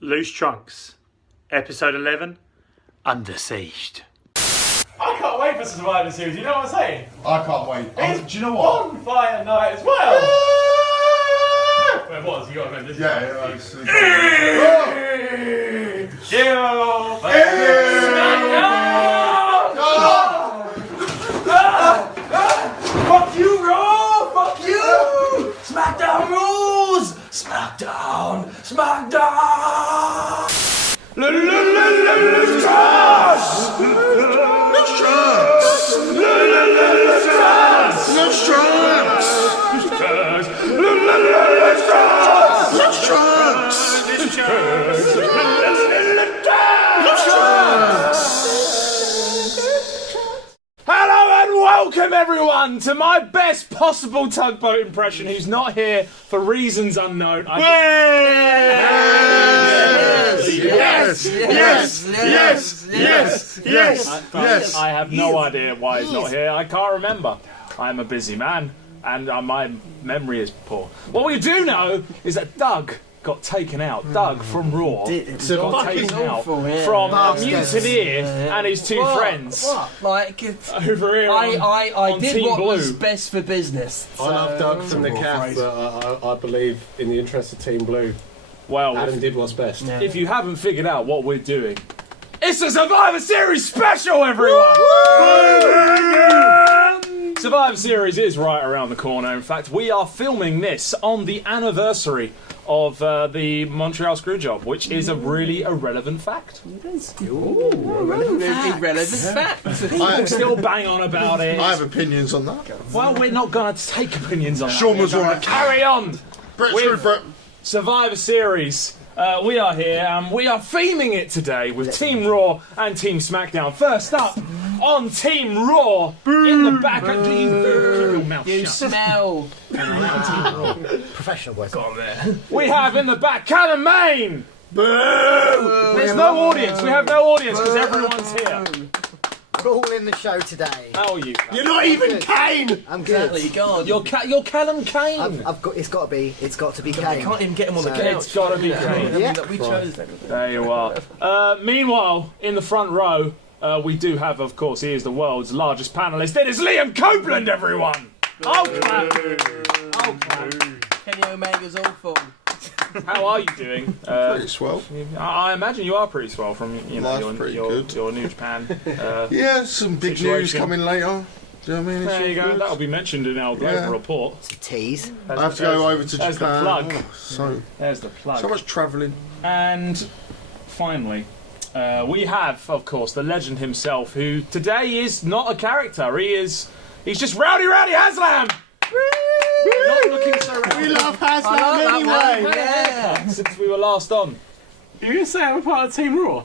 Loose Trunks, Episode 11, Under Siege. I can't wait for Survivor Series, you know what I'm saying? I can't wait. It's do you know what? bonfire night as well! Well, it was, you got to remember this. Fuck you, Raw! Fuck you! Smackdown rules! Smackdown! Smackdown! Loose Trunks! Loose Trunks! Loose Trunks! Hello and welcome everyone to my best possible tugboat impression who's not here for reasons unknown. Yes. I have no idea why he's not here. I can't remember. I'm a busy man and my memory is poor. What we do know is that Doug got taken out. Doug from Raw got taken out from a mutineer and his two friends. What? Like, over here I did Team what Blue. was best for business. I love Doug from the CAF, but I believe in the interest of Team Blue, Well, Adam did what's best. Yeah. if you haven't figured out what we're doing, it's a Survivor Series special, everyone! Survivor Series is right around the corner. In fact, we are filming this on the anniversary of the Montreal Screwjob, which is a really irrelevant fact. Irrelevant fact. I'm still bang on about it. I have opinions on that. Well, we're not going to take opinions on Sean that. was We're gonna right. Carry on. Brett With- through Brett. Survivor Series. We are here and we are theming it today with Team Raw and Team Smackdown. First up, on Team Raw, in the back. Keep your mouth You shut. smell. Professional boys. We have in the back Callum Main. There's no audience. We have no audience because everyone's here. We're all in the show today. How are you? You're not even Kane! I'm good. Exactly, God. You're Callum Kane. I've got. It's got to be I Kane. can't even get him on the So- couch. It's gotta be Kane. Yeah. We chose them. There you are. Meanwhile, in the front row, we do have, of course, he is the world's largest panelist. It is Liam Copeland, everyone. Oh, clap. Oh, clap. Kenny Omega's awful. How are you doing? Pretty swell. I imagine you are pretty swell from Life's pretty good. your New Japan. Yeah, some big news Situation. coming later. Do you know what I mean? It's There you all go. good. That'll be mentioned in our global Yeah. report. It's a tease. I have to go over to There's Japan. the plug. Oh, There's the plug. so much travelling. And finally, we have, of course, the legend himself, who today is not a character. He's just Rowdy Haslam. Not looking so rowdy. We love Haslam anyway! Yeah. Since we were last on. You're going to say I'm a part of Team Raw?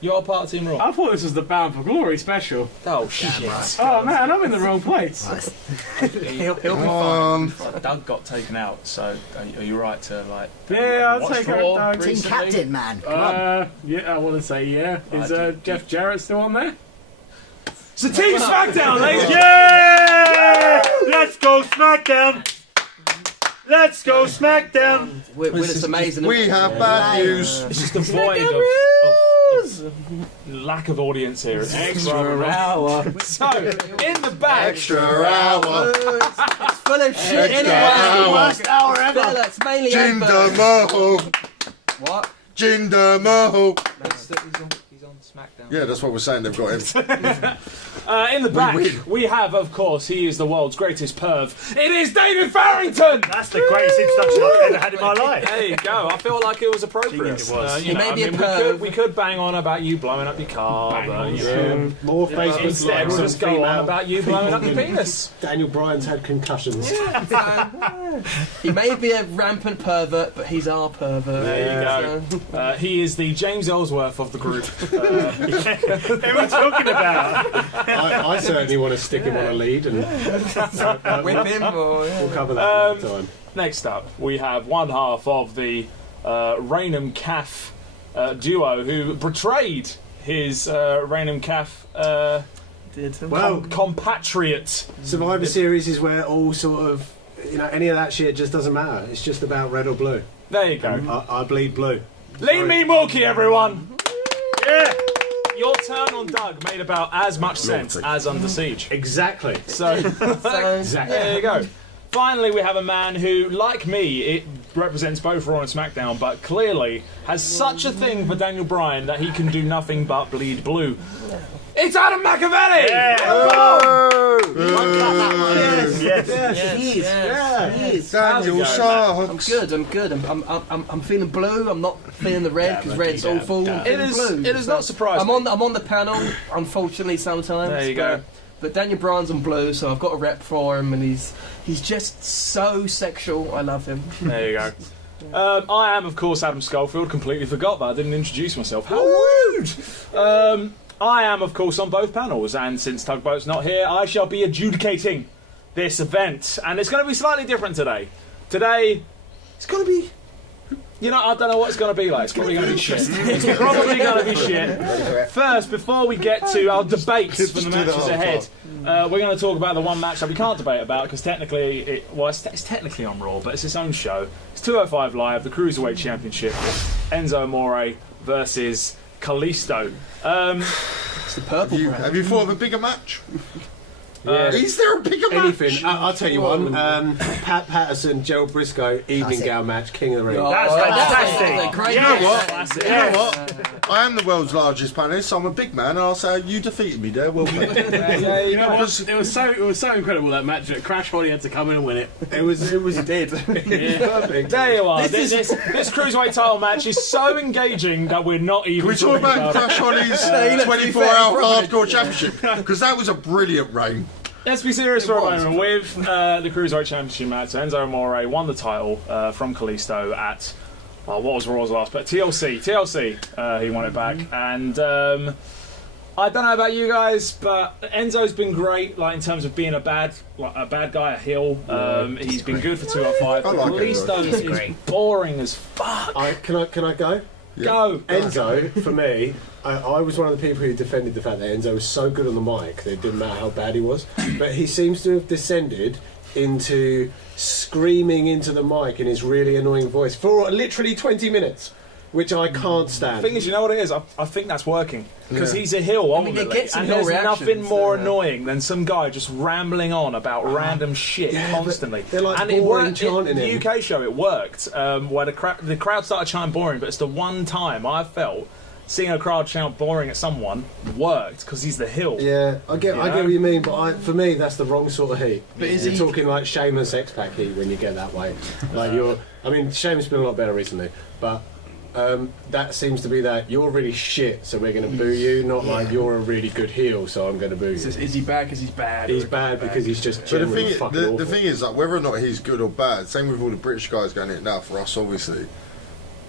You're part of Team Raw? I thought this was the Bound for Glory special. Oh, shit. Oh man, I'm in the wrong place. He'll be fine. Doug got taken out, so are you right to, like... Yeah, I'll watch take Raw it. Team recently? captain, man. Come on. Yeah, I want to say yeah. Is Jeff Jarrett still on there? It's the Team Smackdown, ladies! Yeah! Let's go SmackDown! Let's go SmackDown! We're just amazing. We have bad news. It's just a void of lack of audience here. It's Extra hour. So, in the back, Extra hour. It's full of shit Extra anyway. hour. Worst hour ever. It's mainly Jinder adverts. Mahal. What? Jinder Mahal. he's on SmackDown. Yeah, that's what we're saying. They've got him. In the back, win. we have, of course, he is the world's greatest perv. It is David Farrington! That's the greatest introduction I've ever had in my life. There you go. I feel like it was appropriate. It was. You know, may be a we perv. could bang on about you blowing up your car, but you know, More Facebook instead we'll likes just than go on female. about you blowing up your penis. Daniel Bryan's had concussions. He may be a rampant pervert, but he's our pervert. There you go. He is the James Ellsworth of the group. Who are we talking about? I certainly want to stick him on a lead, and Whip him, or we'll cover that another time. Next up, we have one half of the Raynham Caff duo who betrayed his Raynham Caff did. Well, Compatriot. Survivor Series is where all sort of, any of that shit just doesn't matter. It's just about red or blue. There you go. I bleed blue. Lean me Mookie, everyone. Yeah. Your turn on Doug made about as much sense as Under Siege. Exactly. So, Exactly. there you go. Finally, we have a man who, like me, it represents both Raw and SmackDown, but clearly has such a thing for Daniel Bryan that he can do nothing but bleed blue. It's Adam McAvenny! Yes. Daniel I'm sucks. good. I'm good. I'm feeling blue. I'm not feeling the red because red's awful. I'm It feeling blue. is not surprising. I'm on the panel. Unfortunately, sometimes. There you go. But Daniel Bryan's on blue, so I've got a rep for him, and he's just so sexual. I love him. There you go. I am, of course, Adam Schofield. Completely forgot that I didn't introduce myself. How rude! I am, of course, on both panels, and since Tugboat's not here, I shall be adjudicating this event, and it's going to be slightly different today. Today, it's going to be... I don't know what it's going to be like. It's probably going to be shit. It's probably going to be shit. First, before we get to our debates for the matches ahead, we're going to talk about the one match that we can't debate about because technically, it's technically on Raw, but it's its own show. It's 205 Live, the Cruiserweight Championship. Enzo Amore versus Kalisto. It's the purple brand. Have you thought of a bigger match? Yeah. Is there a bigger match? Anything. I'll tell you one. Pat Patterson, Gerald Briscoe, evening gown match, King of the Ring. That's fantastic. Great. You know what? Classic. You know what? I am the world's largest panelist, so I'm a big man, and I'll say you defeated me there. Well played. You know what? It was so incredible that match that Crash Holly had to come in and win it. It was dead. Perfect. There you are. This Cruiserweight title match is so engaging that we're not even Can we talk talking about Crash Holly's 24-hour hardcore championship? Because that was a brilliant reign. Let's be serious for a moment. With the Cruiserweight Championship match, Enzo Amore won the title from Kalisto at, what was Raw's last? But TLC, he won it back. And I don't know about you guys, but Enzo's been great, like in terms of being a bad guy, a heel. He's been good for 205. I like Kalisto is boring as fuck. Can I go? Go. Enzo, for me, I was one of the people who defended the fact that Enzo was so good on the mic that it didn't matter how bad he was. But he seems to have descended into screaming into the mic in his really annoying voice for literally 20 minutes, which I can't stand. The thing is, you know what it is? I think that's working. Because he's a heel, ultimately. they get some and heel there's reactions, nothing more annoying than some guy just rambling on about random shit constantly. they're like and it boring worked. chanting The him. UK show, it worked, where the crowd started chanting boring, but it's the one time I felt seeing a crowd chant boring at someone worked, because he's the heel. Yeah, I get what you mean, but for me, that's the wrong sort of heat. But is you're he- talking like Sheamus X-Pac heat when you get that way. Like Sheamus has been a lot better recently, but that seems to be that you're really shit, so we're going to boo you, not like you're a really good heel, so I'm going to boo you. Is he bad because he's bad? He's bad because he's just But the generally thing, fucking awful. the thing is, like, whether or not he's good or bad, same with all the British guys going it now. For us, obviously,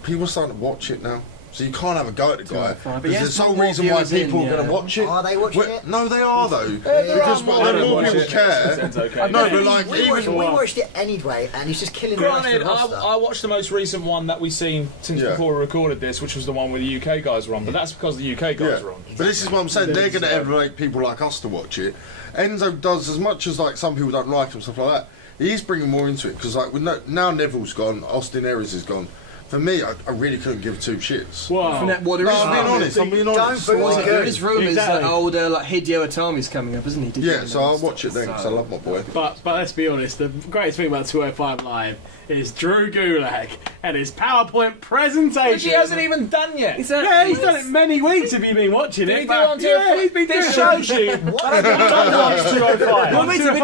people are starting to watch it now. So you can't have a go at the guy. But Because yes, there's no more reason why viewers in, people are going to watch it. Are they watching it? No, they are though. there Because are more, more then people more watch people it. care. It's okay. No, but like We even watched it anyway, and he's just killing the rest Granted, of the roster. I watched the most recent one that we've seen since Yeah. before we recorded this, which was the one where the UK guys were on, but that's because the UK guys were on. But this is what I'm saying. They're going to emulate people like us to watch it. Enzo does as much as like some people don't like him, stuff like that. He's bringing more into it because like now Neville's gone, Austin Aries is gone. For me, I really couldn't give two shits. Wow. There No, is I'm being honest. I'm being honest. Don't boo him. there is rumours Exactly. that old Hideo Itami's coming up, isn't he? Did Yeah, you so I'll announce watch it that? then because I love my boy. But let's be honest, the greatest thing about 205 Live is Drew Gulak and his PowerPoint presentation. Which he hasn't even done yet. Yeah, he's done it many weeks. Have you been watching Did it? he do it on TV? he's been This doing it. shows you that I don't watch 205. You're meant to be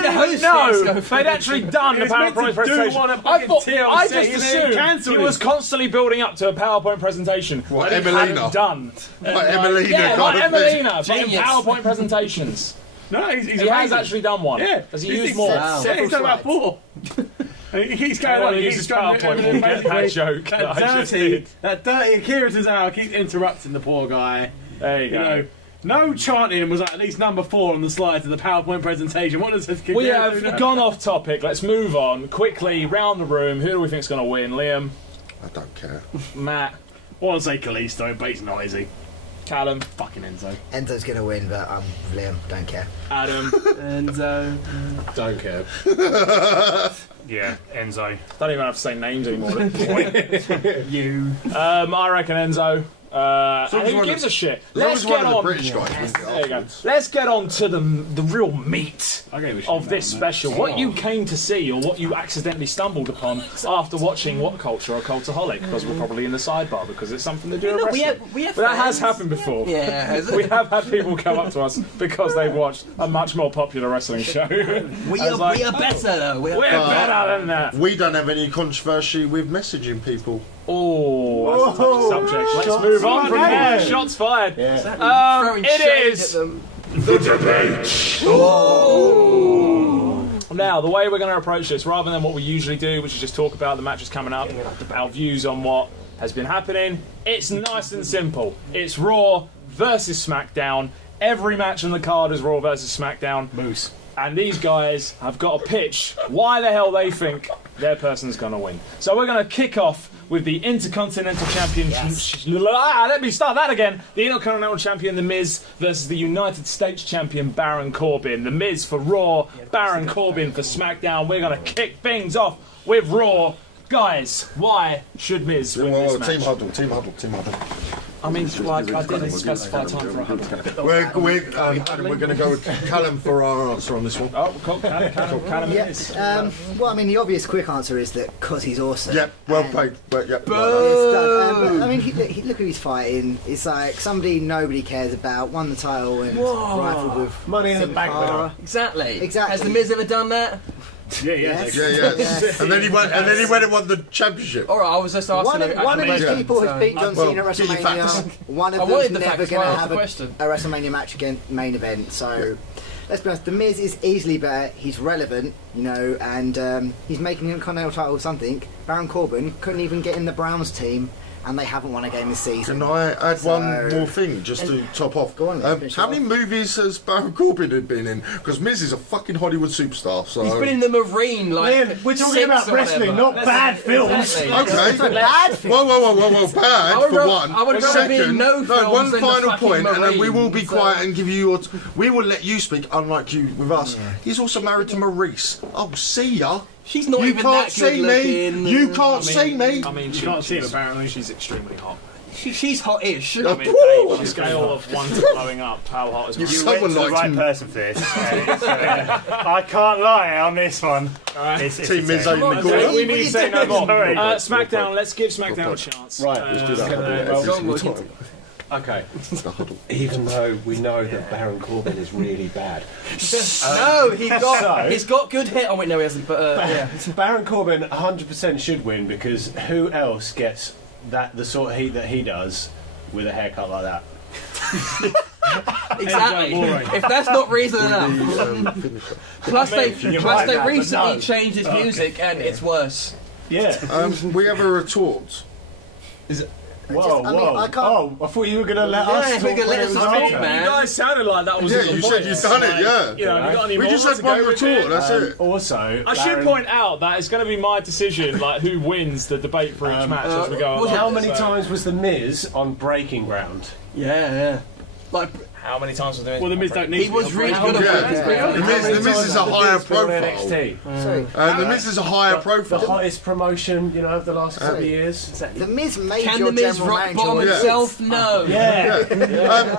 the host. No, they'd actually done the It's meant to PowerPoint do presentation. one at I fucking thought, TLC, I just and then assumed cancelled he it. was constantly building up to a PowerPoint presentation. What, that he Emelina? hadn't done. Like Emelina Yeah, kind like of thing. Emelina, but in Genius. PowerPoint presentations. No, he's He amazing. has actually done one. Yeah. Has he used more? Wow. Yeah, he's done about 4. He's going Anyone on. who He's uses trying to PowerPoint will get that basically- joke that I just did. That dirty Akira Tozawa keeps interrupting the poor guy. There you You go. know, no chanting was at least number 4 on the slides of the PowerPoint presentation. What does this kid We do have now? gone off topic. Let's move on quickly round the room. Who do we think's going to win? Liam, I don't care. Matt. I want to say Kalisto, but he's noisy. Callum. Fucking Enzo. Enzo's gonna win, but I'm with Liam. Don't care. Adam. Enzo. Don't care. Yeah, Enzo. Don't even have to say names anymore. You. I reckon Enzo. long And as who one gives of- a shit? As long Let's as get one of the on. British guys wins it There you go. afterwards. Let's get on to the real meat Okay, we should of do this that, special. What you came to see, or what you accidentally stumbled upon after watching What Culture or Cultaholic, because we're probably in the sidebar because it's something to do with Look, we wrestling. have But that has fans. happened before. Yeah. We have had people come up to us because they've watched a much more popular wrestling show. We I was like, are better though. We're better than that. We don't have any controversy with messaging people. Oh, that's a touchy subject. Let's move on from there. Shots fired. Throwing It shade is at them. Now, the way we're going to approach this, rather than what we usually do, which is just talk about the matches coming up, our views on what has been happening, it's nice and simple. It's Raw versus SmackDown. Every match on the card is Raw versus SmackDown. Moose. And these guys have got to pitch why the hell they think their person's going to win. So we're going to kick off with the Intercontinental Champion. Let me start that again. The Intercontinental Champion, The Miz, versus the United States Champion, Baron Corbin. The Miz for Raw, Baron Corbin for SmackDown. We're going to kick things off with Raw. Guys, why should Miz win this Well, match? team huddle, team huddle, team huddle. I mean, like, I didn't specify time for a huddle. We're going to go with Callum for our answer on this one. Oh, cool. Callum Yeah. Miz. Well, I mean, the obvious quick answer is that because he's awesome. Yeah, well And played. But yeah, it's done. But, I mean, look who he's fighting. It's like somebody nobody cares about, won the title and rifled with Money in the Sin bank Cara. winner. Exactly. Exactly. Has the Miz ever done that? Yeah, Yes. yeah. And then he went. And then he went and won the championship. All right, I was just asking. One of these Yeah. people has beat John Cena at Well, get your WrestleMania. facts. One of I them's wanted the never facts, going why to ask have the a question? WrestleMania match again, main event. So let's be honest, The Miz is easily better. He's relevant, and he's making him Continental title or something. Baron Corbin couldn't even get in the Browns team, and they haven't won a game this season. Can I add one more thing just to top off? Go on, finish how it many off. movies has Baron Corbin been in? Because Miz is a fucking Hollywood superstar. So He's been in the Marine, like. Liam, we're talking 6 about or wrestling, whatever. not bad films. Exactly. Okay. It's a bad thing. Whoa, bad I would for rather- one. I would rather be in Second, no films one than the final fucking point, and then we will be Marines, quiet and give you your. We will let you speak, unlike you with us. He's also married to Maurice. Oh, see ya. She's not You even can't that see good me. looking. You can't see me. I mean, You can't see it, she's- apparently. She's extremely hot. She's hot-ish. I mean, Dave, on a scale of 1 to blowing up, how hot is You my suck. You went Someone to the likes right him. person for this. I can't lie on this one. It's Team a Miz 10. in the Okay, corner. we need to say no more. Sorry. SmackDown, let's give SmackDown a chance. Right, let's do that. Go on, we'll get- Okay. Even though we know that Baron Corbin is really bad. No, he's got good hit. Oh wait, no, he hasn't. But yeah. Baron Corbin 100% should win because who else gets the sort of heat that he does with a haircut like that? Exactly. If that's not reason enough. Plus they right, they but recently no. changed his music and it's worse. Yeah. We have a retort. Whoa, I mean, whoa. I can't- Oh, I thought you were going to let Yeah, us if we talk could when let it us was talk, our You turn. man. guys sounded like that was Yeah, in the you point. said you've done it, yeah. You know, have you got any We more just to had go one with retort, it? that's it. Also, I should point out that it's going to be my decision, like who wins the debate for each match as we go along. how many So- times was The Miz on Breaking Ground? Yeah. Like How many times was the Miz? Well, the Miz don't need he was really good Yeah. at breaking The Miz is a higher profile. NXT? Sorry. The Miz is a higher The profile. hottest promotion, of the last couple of years. The Miz made Can your the Miz general rock manager bottom win. himself? No. Yeah.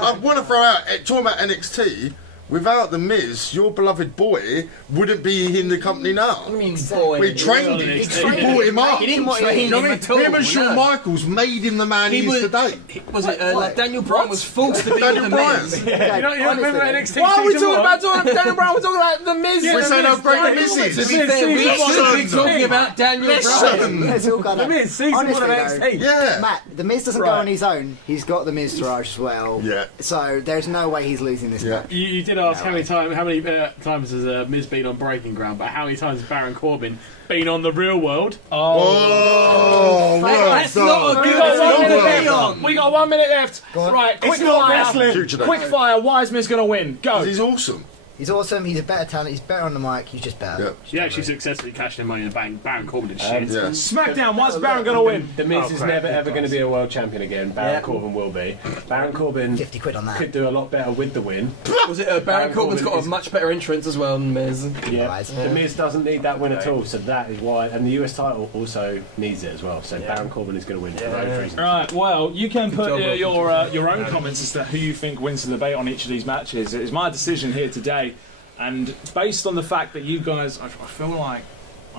I want to throw out, talking about NXT, without The Miz, your beloved boy wouldn't be in the company now. I mean, boy. We trained him, we brought him up. He didn't What train he- You know him what I at mean? all. Him and Shawn no. Michaels made him the man he is today. Was it like Daniel Bryan was forced to be Daniel with the Bryan. Miz? You don't remember NXT? Why are we season talking one? about Daniel Brown? We're talking about the Miz. We're saying how great The Miz To is. be fair, we should be talking about Daniel Bryan. It's all kind The of Miz, season 1 of honestly, NXT. Yeah. Matt, the Miz doesn't go on his own. He's got the Miz Taraj as well. Yeah. So there's no way he's losing this Yeah. match. You did ask how many times has Miz been on Breaking Ground, but how many times has Baron Corbin been on the real world? Oh, well That's not a done. good got one thing minute to be left. on. We got 1 minute left. Right, quick It's not fire. wrestling. Future Quick fire. Why is Miz going to win? Go. He's awesome. He's awesome. He's a better talent. He's better on the mic. He's just better. Yeah. He actually successfully cashed in Money in the Bank. Baron Corbin did shit. Yeah. Smackdown, why's Baron going to win? The Miz Oh, is crap. never ever going to be a world champion again. Baron Yeah. Corbin will be. Baron Corbin 50 quid on that. could do a lot better with the win. Was it Baron Corbin's got a much better entrance as well than Miz? Yeah, Right. the Miz doesn't need that win at all, so that is why. And the US title also needs it as well. So Baron Corbin is going to win for those reasons. Right, well, you can put job, your own comments as to who you think wins the debate on each of these matches. It is my decision here today, and based on the fact that you guys, I feel like,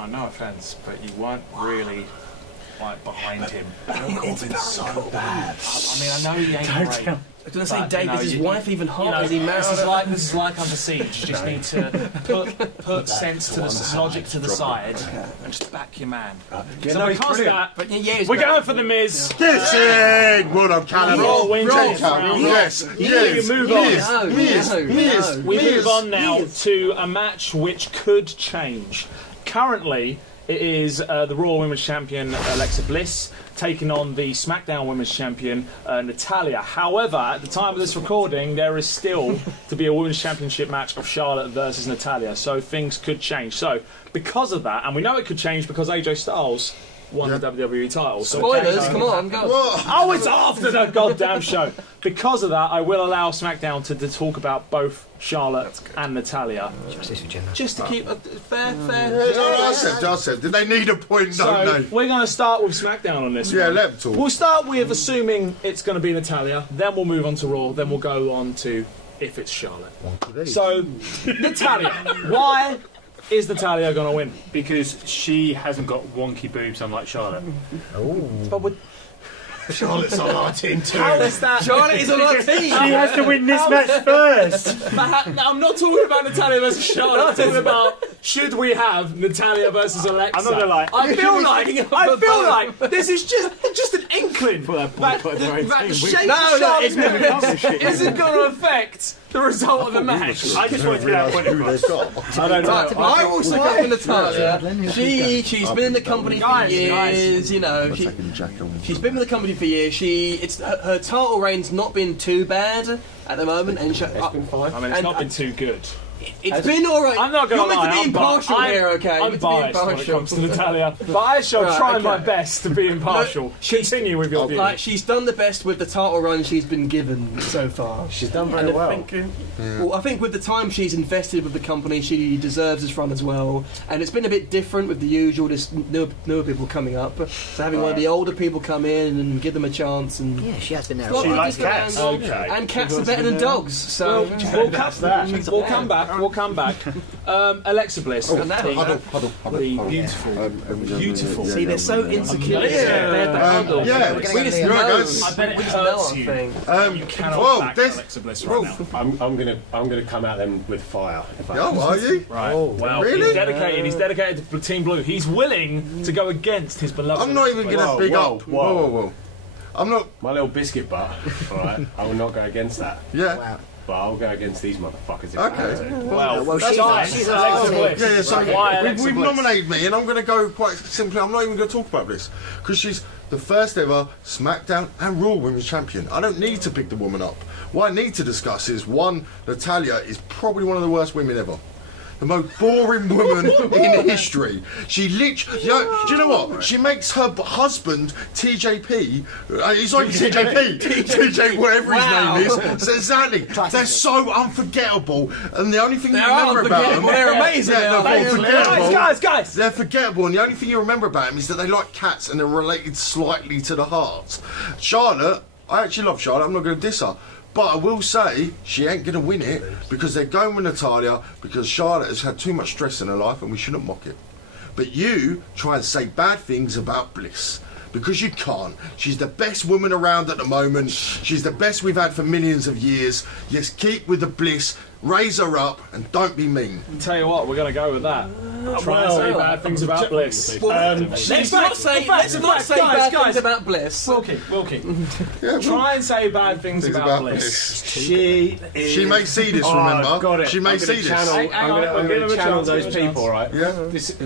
no offence, but you weren't really like behind him. Baron Corbin's so bad. I mean, I know he ain't great. I was going to say, But, Dave, you know, is his you- wife even You hot? know, Is he married? this is like Under Siege. You just need to put sense to the logic to the side and just back your man. Yeah, So no, he's because of brilliant. that, But yeah, he's we're better. going for the Miz. Get in! Well done, Callum. Raw wins Roll, this Callum. round. Yes, yes. We move on. Miz, No, Miz, no. We Miz, move on now Miz. to a match which could change. Currently, it is the Raw Women's Champion Alexa Bliss taking on the SmackDown Women's Champion Natalya. However, at the time of this recording, there is still to be a Women's Championship match of Charlotte versus Natalya, so things could change. So, because of that, and we know it could change because AJ Styles won the WWE title. So Spoilers, come on, go. Oh, it's after the goddamn show. Because of that, I will allow SmackDown to talk about both Charlotte and Natalya. Just to keep a fair. I said, did they need a point? So Don't they? we're going to start with SmackDown on this Yeah, one. let them talk. We'll start with assuming it's going to be Natalya, then we'll move on to Raw, then we'll go on to if it's Charlotte. So, Natalya, why is Natalya going to win? Because she hasn't got wonky boobs unlike Charlotte. But with, Charlotte's on our team too. how is that? Charlotte is on our team. She has to win this match first. I'm not talking about Natalya versus Charlotte. I'm talking about should we have Natalya versus Alexa? I'm not gonna lie. I feel like this is just an inkling that that point, the we- shape No, of no, it's Charlotte's image isn't going to affect the result of the match. I just wanted to get that point across. I don't know. I also go for Natalya. She's been in the company for Guys, years. You know, she's been with the company for years. Her title reign's not been too bad at the moment, and It's been fine. I mean, it's not been too good. it's been all right. I'm not going to You're lie. meant to be impartial here, okay? You're I'm meant to be biased when it impartial. comes to Natalya, but I shall Right, try okay. my best to be impartial. Continue with your view. Like, she's done the best with the title run she's been given so far. She's done very And well. I think with the time she's invested with the company, she deserves this run as well. And it's been a bit different with the usual, just newer people coming up. So having one of the older people come in and give them a chance, and Yeah, she has been there. It's not She like likes it's an cats. angle. Okay. And cats are better than dogs. So We'll come back. We'll come back. Alexa Bliss, Huddle, the huddle. beautiful. see, they're so insecure. Yeah, We're gonna you're get right, guys. I bet it No, hurts I you. think. You cannot whoa, back this- Alexa Bliss right now. I'm gonna come at them with fire. If I Oh, are you? Right. Well, really? he's dedicated. He's dedicated to Team Blue. He's willing to go against his beloved. I'm not even going to Whoa, big whoa, up. whoa. Whoa. I'm not. My little biscuit butt, alright? I will not go against that. Yeah. Wow. But I'll go against these motherfuckers if I have Okay. to. Well, Well, that's she's fine. she's Alexa a Bliss. Yeah, so Why Alexa we've Bliss? nominated me, and I'm going to go quite simply. I'm not even going to talk about this because she's the first ever SmackDown and Raw Women's Champion. I don't need to pick the woman up. What I need to discuss is one, Natalya is probably one of the worst women ever. The most boring woman in history. She literally, do you know what? She makes her husband TJP. He's not even TJP. TJ, whatever Wow. his name is. So exactly. They're so unforgettable, and the only thing you They're remember about them, unforgettable. They're amazing. Yeah, They they're are. unforgettable. Guys. They're forgettable, and the only thing you remember about them is that they like cats and they're related slightly to the hearts. Charlotte, I actually love Charlotte. I'm not going to diss her. But I will say she ain't going to win it because they're going with Natalya because Charlotte has had too much stress in her life and we shouldn't mock it. But you try and say bad things about Bliss because you can't. She's the best woman around at the moment. She's the best we've had for millions of years. Yes, keep with the Bliss, raise her up and don't be mean. Tell you what, we're going to go with that. Try and say bad things about Bliss. Let's not say bad things about Bliss. Wilkie. Yeah, well, Try and say bad things things about Bliss. She is. she may see this, Oh, remember? got it. She may see this. Hang on, I'm give going him to a channel chance, those give him a people, chance. right? Yeah. This,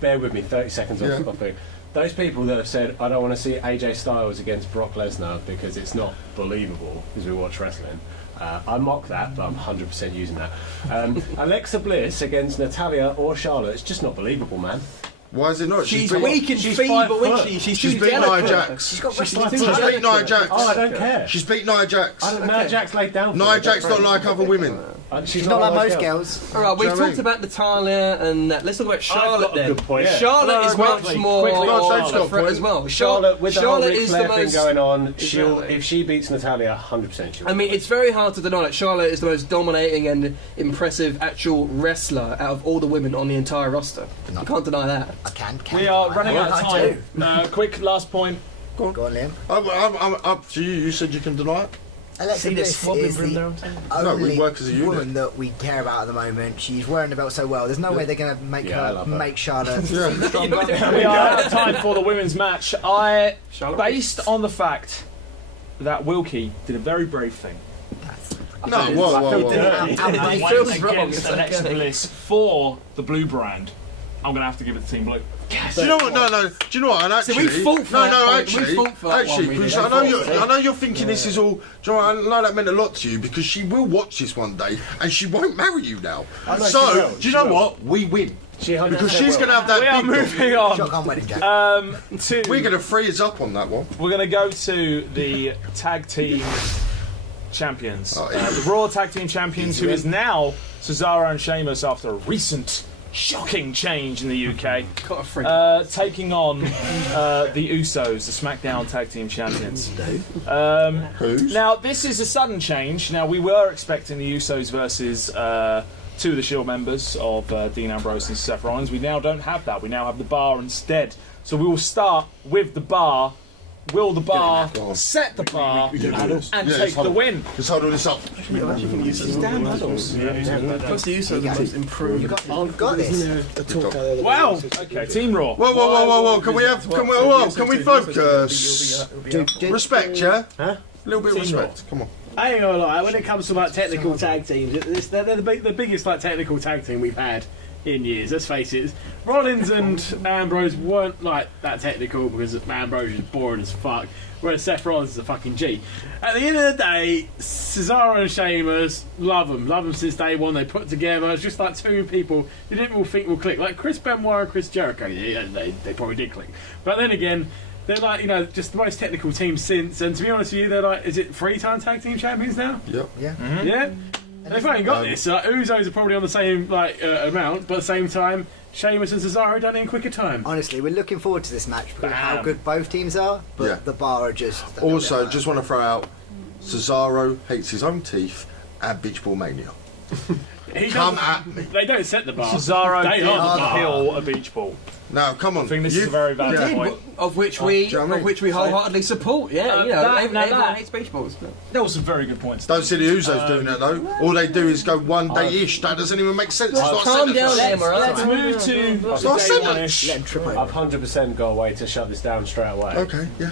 bear with me, 30 seconds Yeah. off thing. Those people that have said, I don't want to see AJ Styles against Brock Lesnar because it's not believable, because we watch wrestling. I mock that, but I'm 100% using that. Alexa Bliss against Natalia or Charlotte. It's just not believable, man. Why is it not? She's beat- weak and she's feeble, 5 isn't foot. she? She's She's too beat Nia delicate. Jax. She's got She's wrestling. too She's beat delicate. Nia Jax. Oh, I don't care. She's beat Nia Jax. Nia Jax laid down for Nia her. Jax not like other women. She's not like one of most those girls. All right, we've Do you know what I talked about Natalia, and let's talk about Charlotte got a then. good point. Yeah. Charlotte is much quickly, more quickly, Go on, of Dave's a got a threat point. as well. Charlotte, with the whole Charlotte Ric is Flair the thing most. going on, she'll, Exactly. if she beats Natalia, 100% she'll. I mean, it's very hard to deny that Charlotte is the most dominating and impressive actual wrestler out of all the women on the entire roster. You can't deny that. I can. We are running out of I time. Quick last point. Go on, Liam. I'm up to you. You said you can deny it. Alexa See the Bliss swabbing is from the there? No, we only work as a unit. woman that we care about at the moment. She's wearing the belt so well. There's no way they're going to make Yeah, I her love her. make Charlotte Yeah. stronger. We are out of time for the women's match. Charlotte? Based on the fact that Wilkie did a very brave thing. No, whoa. And feels went wrong, against it's Alexa okay. Bliss for the blue brand. I'm going to have to give it to Team Blue. Do you know what? No. Do you know what? And See, actually, we fought for that point. We actually, fought for that one, really. because I know you're thinking this is all. Do you know what? I know that meant a lot to you because she will watch this one day and she won't marry you now. know she So, will, do you she know will. what? We win She 100% because she's will. going to have that We are big dog. moving on. Shotgun wedding jacket. We're going to free us up on that one. We're going to go to the tag team champions. Oh, yeah. The Raw tag team champions, who is now Cesaro and Sheamus after a recent shocking change in the UK. Got a freak. Taking on the Usos, the Smackdown tag team champions. Who's? Now, this is a sudden change. Now, we were expecting the Usos versus two of the Shield members of Dean Ambrose and Seth Rollins. We now don't have that. We now have the Bar instead. So we will start with the Bar. Will the Bar set the bar and Yeah, take the win? Just hold all this up. Damn medals. Plus the use of the most improved. You've got this. Wow. Okay, Team Raw. Whoa. Can we focus? Respect, yeah? Huh? A little bit of respect. Come on. I ain't gonna lie, when it comes to like technical tag teams, they're the biggest like technical tag team we've had in years. Let's face it, Rollins and Ambrose weren't like that technical because Ambrose is boring as fuck, whereas Seth Rollins is a fucking G. At the end of the day, Cesaro and Sheamus, love them since day one. They put together, it's just like two people you didn't all think will click, like Chris Benoit and Chris Jericho. Yeah, they probably did click, but then again, they're like, just the most technical team since. And to be honest with you, they're like, is it 3-time tag team champions now? Yep. Yeah. Yeah. They've only got this. Usos are probably on the same amount, but at the same time, Sheamus and Cesaro done it in quicker time. Honestly, we're looking forward to this match because of how good both teams are, but Yeah. the Bar are just... Also, just want to throw out Cesaro hates his own teeth and Beach Ball Mania. He Come doesn't- at me. They don't set the bar. Cesaro They did are the bar. kill a beach ball. Now, come on. I think this is a very valid yeah. point. Of which do you know what I mean? wholeheartedly support. Yeah, that- now everyone that- hates beach balls. There were some very good points. Don't see the Usos doing that though. All they do is go one day-ish. That doesn't even make sense. It's not a Calm sentence. down, Liam, alright? Let's move to It's not a day sentence. one-ish. Let him trip over. I've 100% got a way to shut this down straight away. Okay, yeah.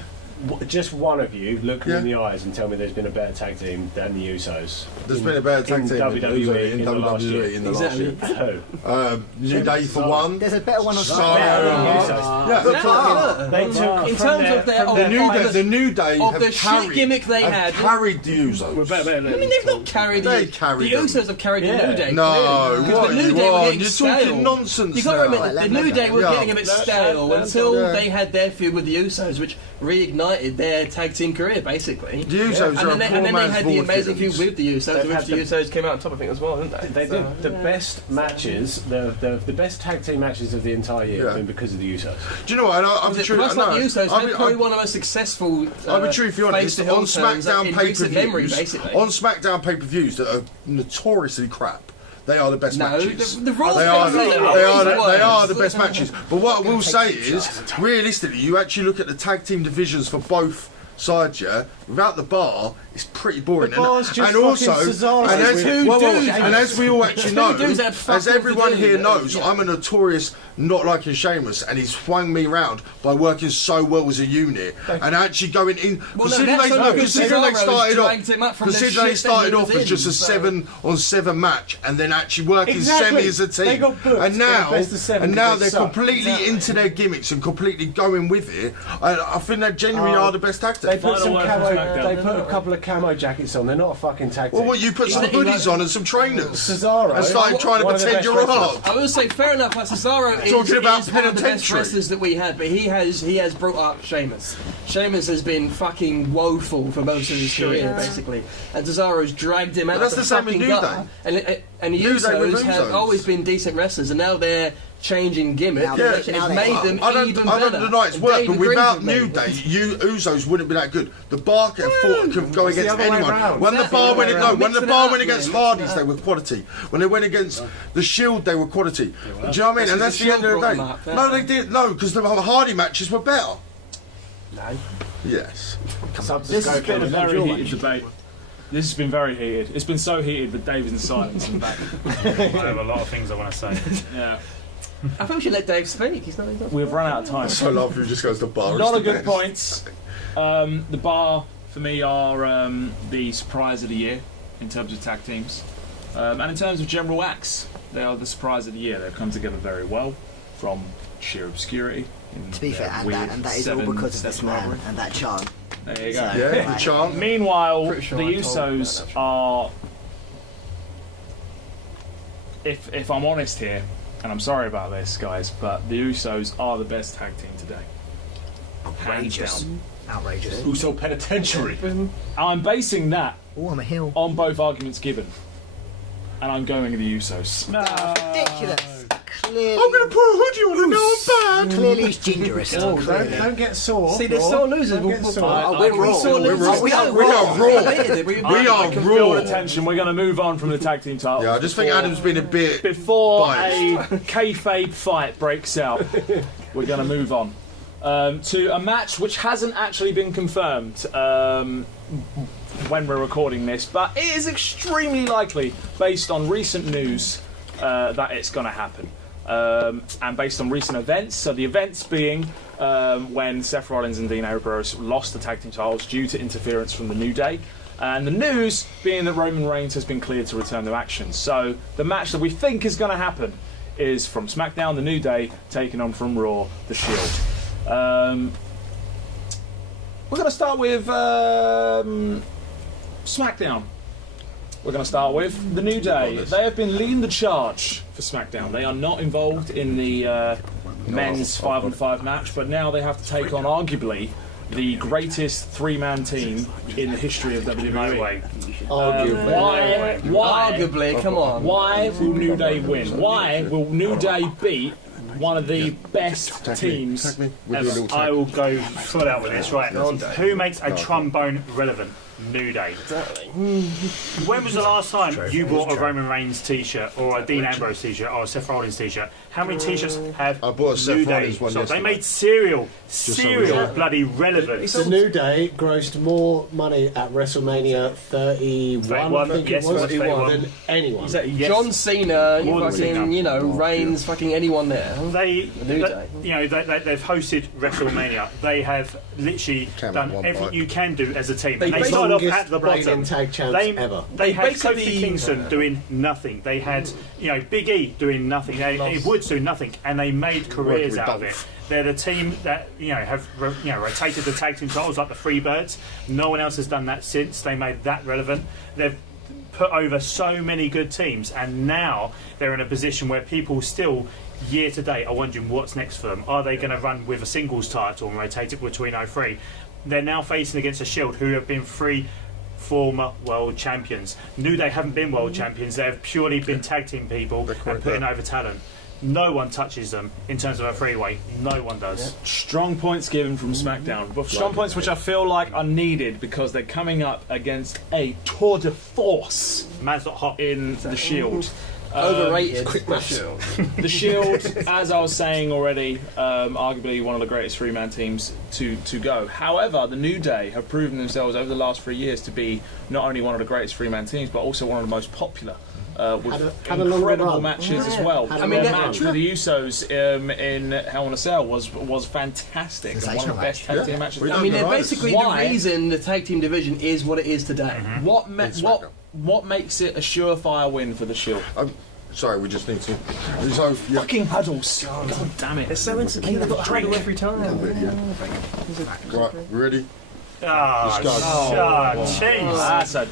Just one of you look me Yeah. in the eyes and tell me there's been a better tag team than the Usos. There's been a better tag in team WWE in in the last year. WWE in the last Exactly. year. Who? New Day for one. There's a better one on Sorry. Saturday. They took In terms of their The New Day of have the shit carried, gimmick they have had. carried the Usos. I mean, they've not carried They the carried the them. Usos have carried Yeah. the New Day. No, clearly, because what the are New you Day were on? getting You're stale. talking nonsense You got to now. remember, the Let New them Day were go. getting a bit That's- stale that's- until yeah. they had their feud with the Usos, which reignited their tag team career, basically. The Usos are a And poor then they man's had the Vaude amazing feud Villains. with the Usos, They've which had the the- Usos came out on top, I think, as well, didn't they? They did the best matches, the best tag team matches of the entire year Yeah. have been because of the Usos. Do you know what? I'll be Was it true. plus like the Usos I'll had be- probably one of the most successful I'll be truthfully honest. face-to-heel On turns SmackDown in recent memory, pay-per-views, basically. on SmackDown pay-per-views that are notoriously crap, they are the best No, matches. the Raw They are, pay-per-views they, are are, always they are worse. the best matches. But what I will say is, realistically, you actually look at the tag team divisions for both sides, yeah, without the Bar, it's pretty boring. The Bar's just and also, fucking Cesaro. and as, Two dudes. and as we all actually know, Two dudes that had fuck as all to everyone do, here yeah. knows, Yeah. I'm a notorious not liking Sheamus, and he's swung me round by working so well as a unit and actually going in. Well, no, Considering that's they, only because considering they Cesaro's started dragged him up off, from the considering they shit started that he off was as just a in, so- 7-on-7 match, and then actually working Exactly. semi as a team, They got booked and in now, the best of seven and now because they they're suck. completely into their gimmicks and completely going with it. I think they genuinely are the best tag team. They put Final some word from camo. SmackDown. They put a couple of camo jackets on. They're not a fucking tag team. Well, what, you put some hoodies on and some trainers Cesaro. and started trying to one of the pretend best you're wrestlers. up. I will say, fair enough. Cesaro is Talking about one of the best penitentiary. wrestlers that we had, but he has brought up Sheamus. Sheamus has been fucking woeful for most of his career, basically, and Cesaro's dragged him out. But that's the the same as fucking New gutter. And the New Day with Usos have Usos. always been decent wrestlers, and now they're changing gimmick. Now Yeah. they- It's now they- made them I don't even better. deny it's And work, Dave but agrees without with me. New Day, you Usos wouldn't be that good. The Bar can go It's the against other way anyone. round. When the Exactly Bar the went way in, round. when the Mixing Bar it went up, against man. Hardys, they were quality. When they went against the Shield, they were quality. Do you know what I mean? And that's the the end Shield of the brought day. them up, yeah. No, they didn't. No, because the Hardy matches were better. No. Yes. This has been a very heated debate. This has been very heated. It's been so heated that Dave's in silence in the back. I have a lot of things I want to say. Yeah. I think we should let Dave speak. He's not. We've run out of time. So love who just goes to Bar. A lot of good points. The Bar, for me, are the surprise of the year in terms of tag teams. And in terms of general acts, they are the surprise of the year. They've come together very well from sheer obscurity. To be fair, and that is all because of this man and that chant. There you go. So, Yeah, the like, chant. Meanwhile, Pretty sure the I told you Usos that, actually. are, if I'm honest here, and I'm sorry about this, guys, but the Usos are the best tag team today. outrageous. Outrageous. Uso Penitentiary. I'm basing that Oh, I'm a hill. on both arguments given, and I'm going with the Usos. That's ridiculous. Clearly, I'm going to put a hoodie on and now I'm bad. clearly it's gingerist. Clearly. Don't get sore. See, they're Raw. sore losers. Don't get sore. We're raw. We're raw. We are We are raw. raw. We are I can feel raw. the tension. We're going to move on from the tag team titles. Yeah, I just think Adam's been a bit. Before biased. a kayfabe fight breaks out, we're going to move on to a match which hasn't actually been confirmed when we're recording this, but it is extremely likely, based on recent news, that it's going to happen. And based on recent events, so the events being when Seth Rollins and Dean Ambrose lost the tag team titles due to interference from the New Day, and the news being that Roman Reigns has been cleared to return to action. So the match that we think is going to happen is from SmackDown, the New Day taking on from Raw, the Shield. We're going to start with SmackDown. We're going to start with the New Day. They have been leading the charge for SmackDown. They are not involved in the men's 5-on-5 match, but now they have to take on arguably the greatest three-man team in the history of WWE. No way. Why? Arguably, come on. Why will New Day win? Why will New Day beat one of the best teams Tag me. We'll ever? do a little I tag. will go full out with this, right? Who makes a trombone relevant? New Day. When was the last time you bought a Roman Reigns t-shirt or a Dean Ambrose t-shirt or a Seth Rollins t-shirt? How many t-shirts have I bought a Seth New Day? Rollins one So they yesterday. made cereal so bloody relevant. The New Day grossed more money at WrestleMania 31, 31, I think yes, it was, 31. than anyone. Yes. John Cena, More than fucking, Cena. you know, Reigns, fucking anyone there. They, New Day. you know, they've hosted WrestleMania. They have literally Came out done one everything bite. you can do as a team. They And they basically- started off Longest at the reigning bottom. tag champs They, ever. they had basically- Kofi Kingston doing nothing. They had, you know, Big E doing nothing. They would do nothing, and they made careers with out of it. Dolph. They're the team that have rotated the tag team titles like the Freebirds. No one else has done that since. They made that relevant. They've put over so many good teams, and now they're in a position where people still, year to date, are wondering what's next for them. Are they going to run with a singles title and rotate it between 03? They're now facing against a Shield who have been three former world champions. New Day haven't been world champions. They have purely been tag team people and putting over talent. No one touches them in terms of a freeway. No one does. Strong points given from SmackDown, but strong points which I feel like are needed because they're coming up against a tour de force Man's not hot. in the Shield. Overrated. quick match. The Shield, as I was saying already, arguably one of the greatest three-man teams to go. However, the New Day have proven themselves over the last 3 years to be not only one of the greatest three-man teams, but also one of the most popular. With had a longer incredible run. matches as well. Had a I mean, longer their match run. with the Usos in Hell in a Cell was fantastic. And one of the Sensational best match. tag team matches. We I don't mean, they're deny this. basically Why? the reason the tag team division is what it is today. What makes it a surefire win for the Shield? Sorry, we just need to. So, yeah. Fucking huddles. God damn it. They're so insecure. They've got to huddle every time. Right, we ready? Jeez. That's a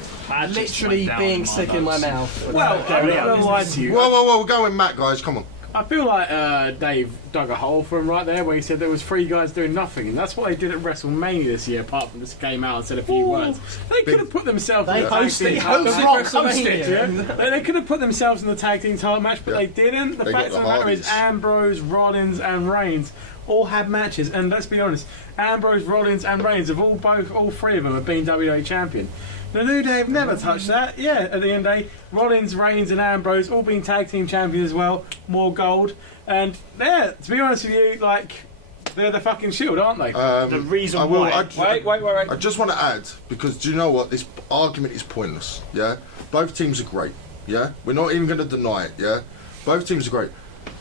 Literally being sick in my mouth. Well, I'm not going to lie to you. Whoa, we're going Matt, guys. Come on. I feel like Dave dug a hole for him right there where he said there was 3 guys doing nothing, and that's what they did at WrestleMania this year, apart from just came out and said a few words. They could have put themselves in the tag team title match. They could have put themselves in the tag team title match, but they didn't. The They fact got of the the matter is Hardys. Ambrose, Rollins and Reigns all had matches, and let's be honest, Ambrose, Rollins and Reigns have all 3 of them have been WWE champion. The New Day have never touched that. Yeah, at the end of the day, Rollins, Reigns and Ambrose all been tag team champions as well, more gold. And yeah, to be honest with you, like, they're the fucking Shield, aren't they? The reason why. Wait. I just want to add, because do you know what? This argument is pointless, yeah? Both teams are great, yeah? We're not even going to deny it, yeah? Both teams are great.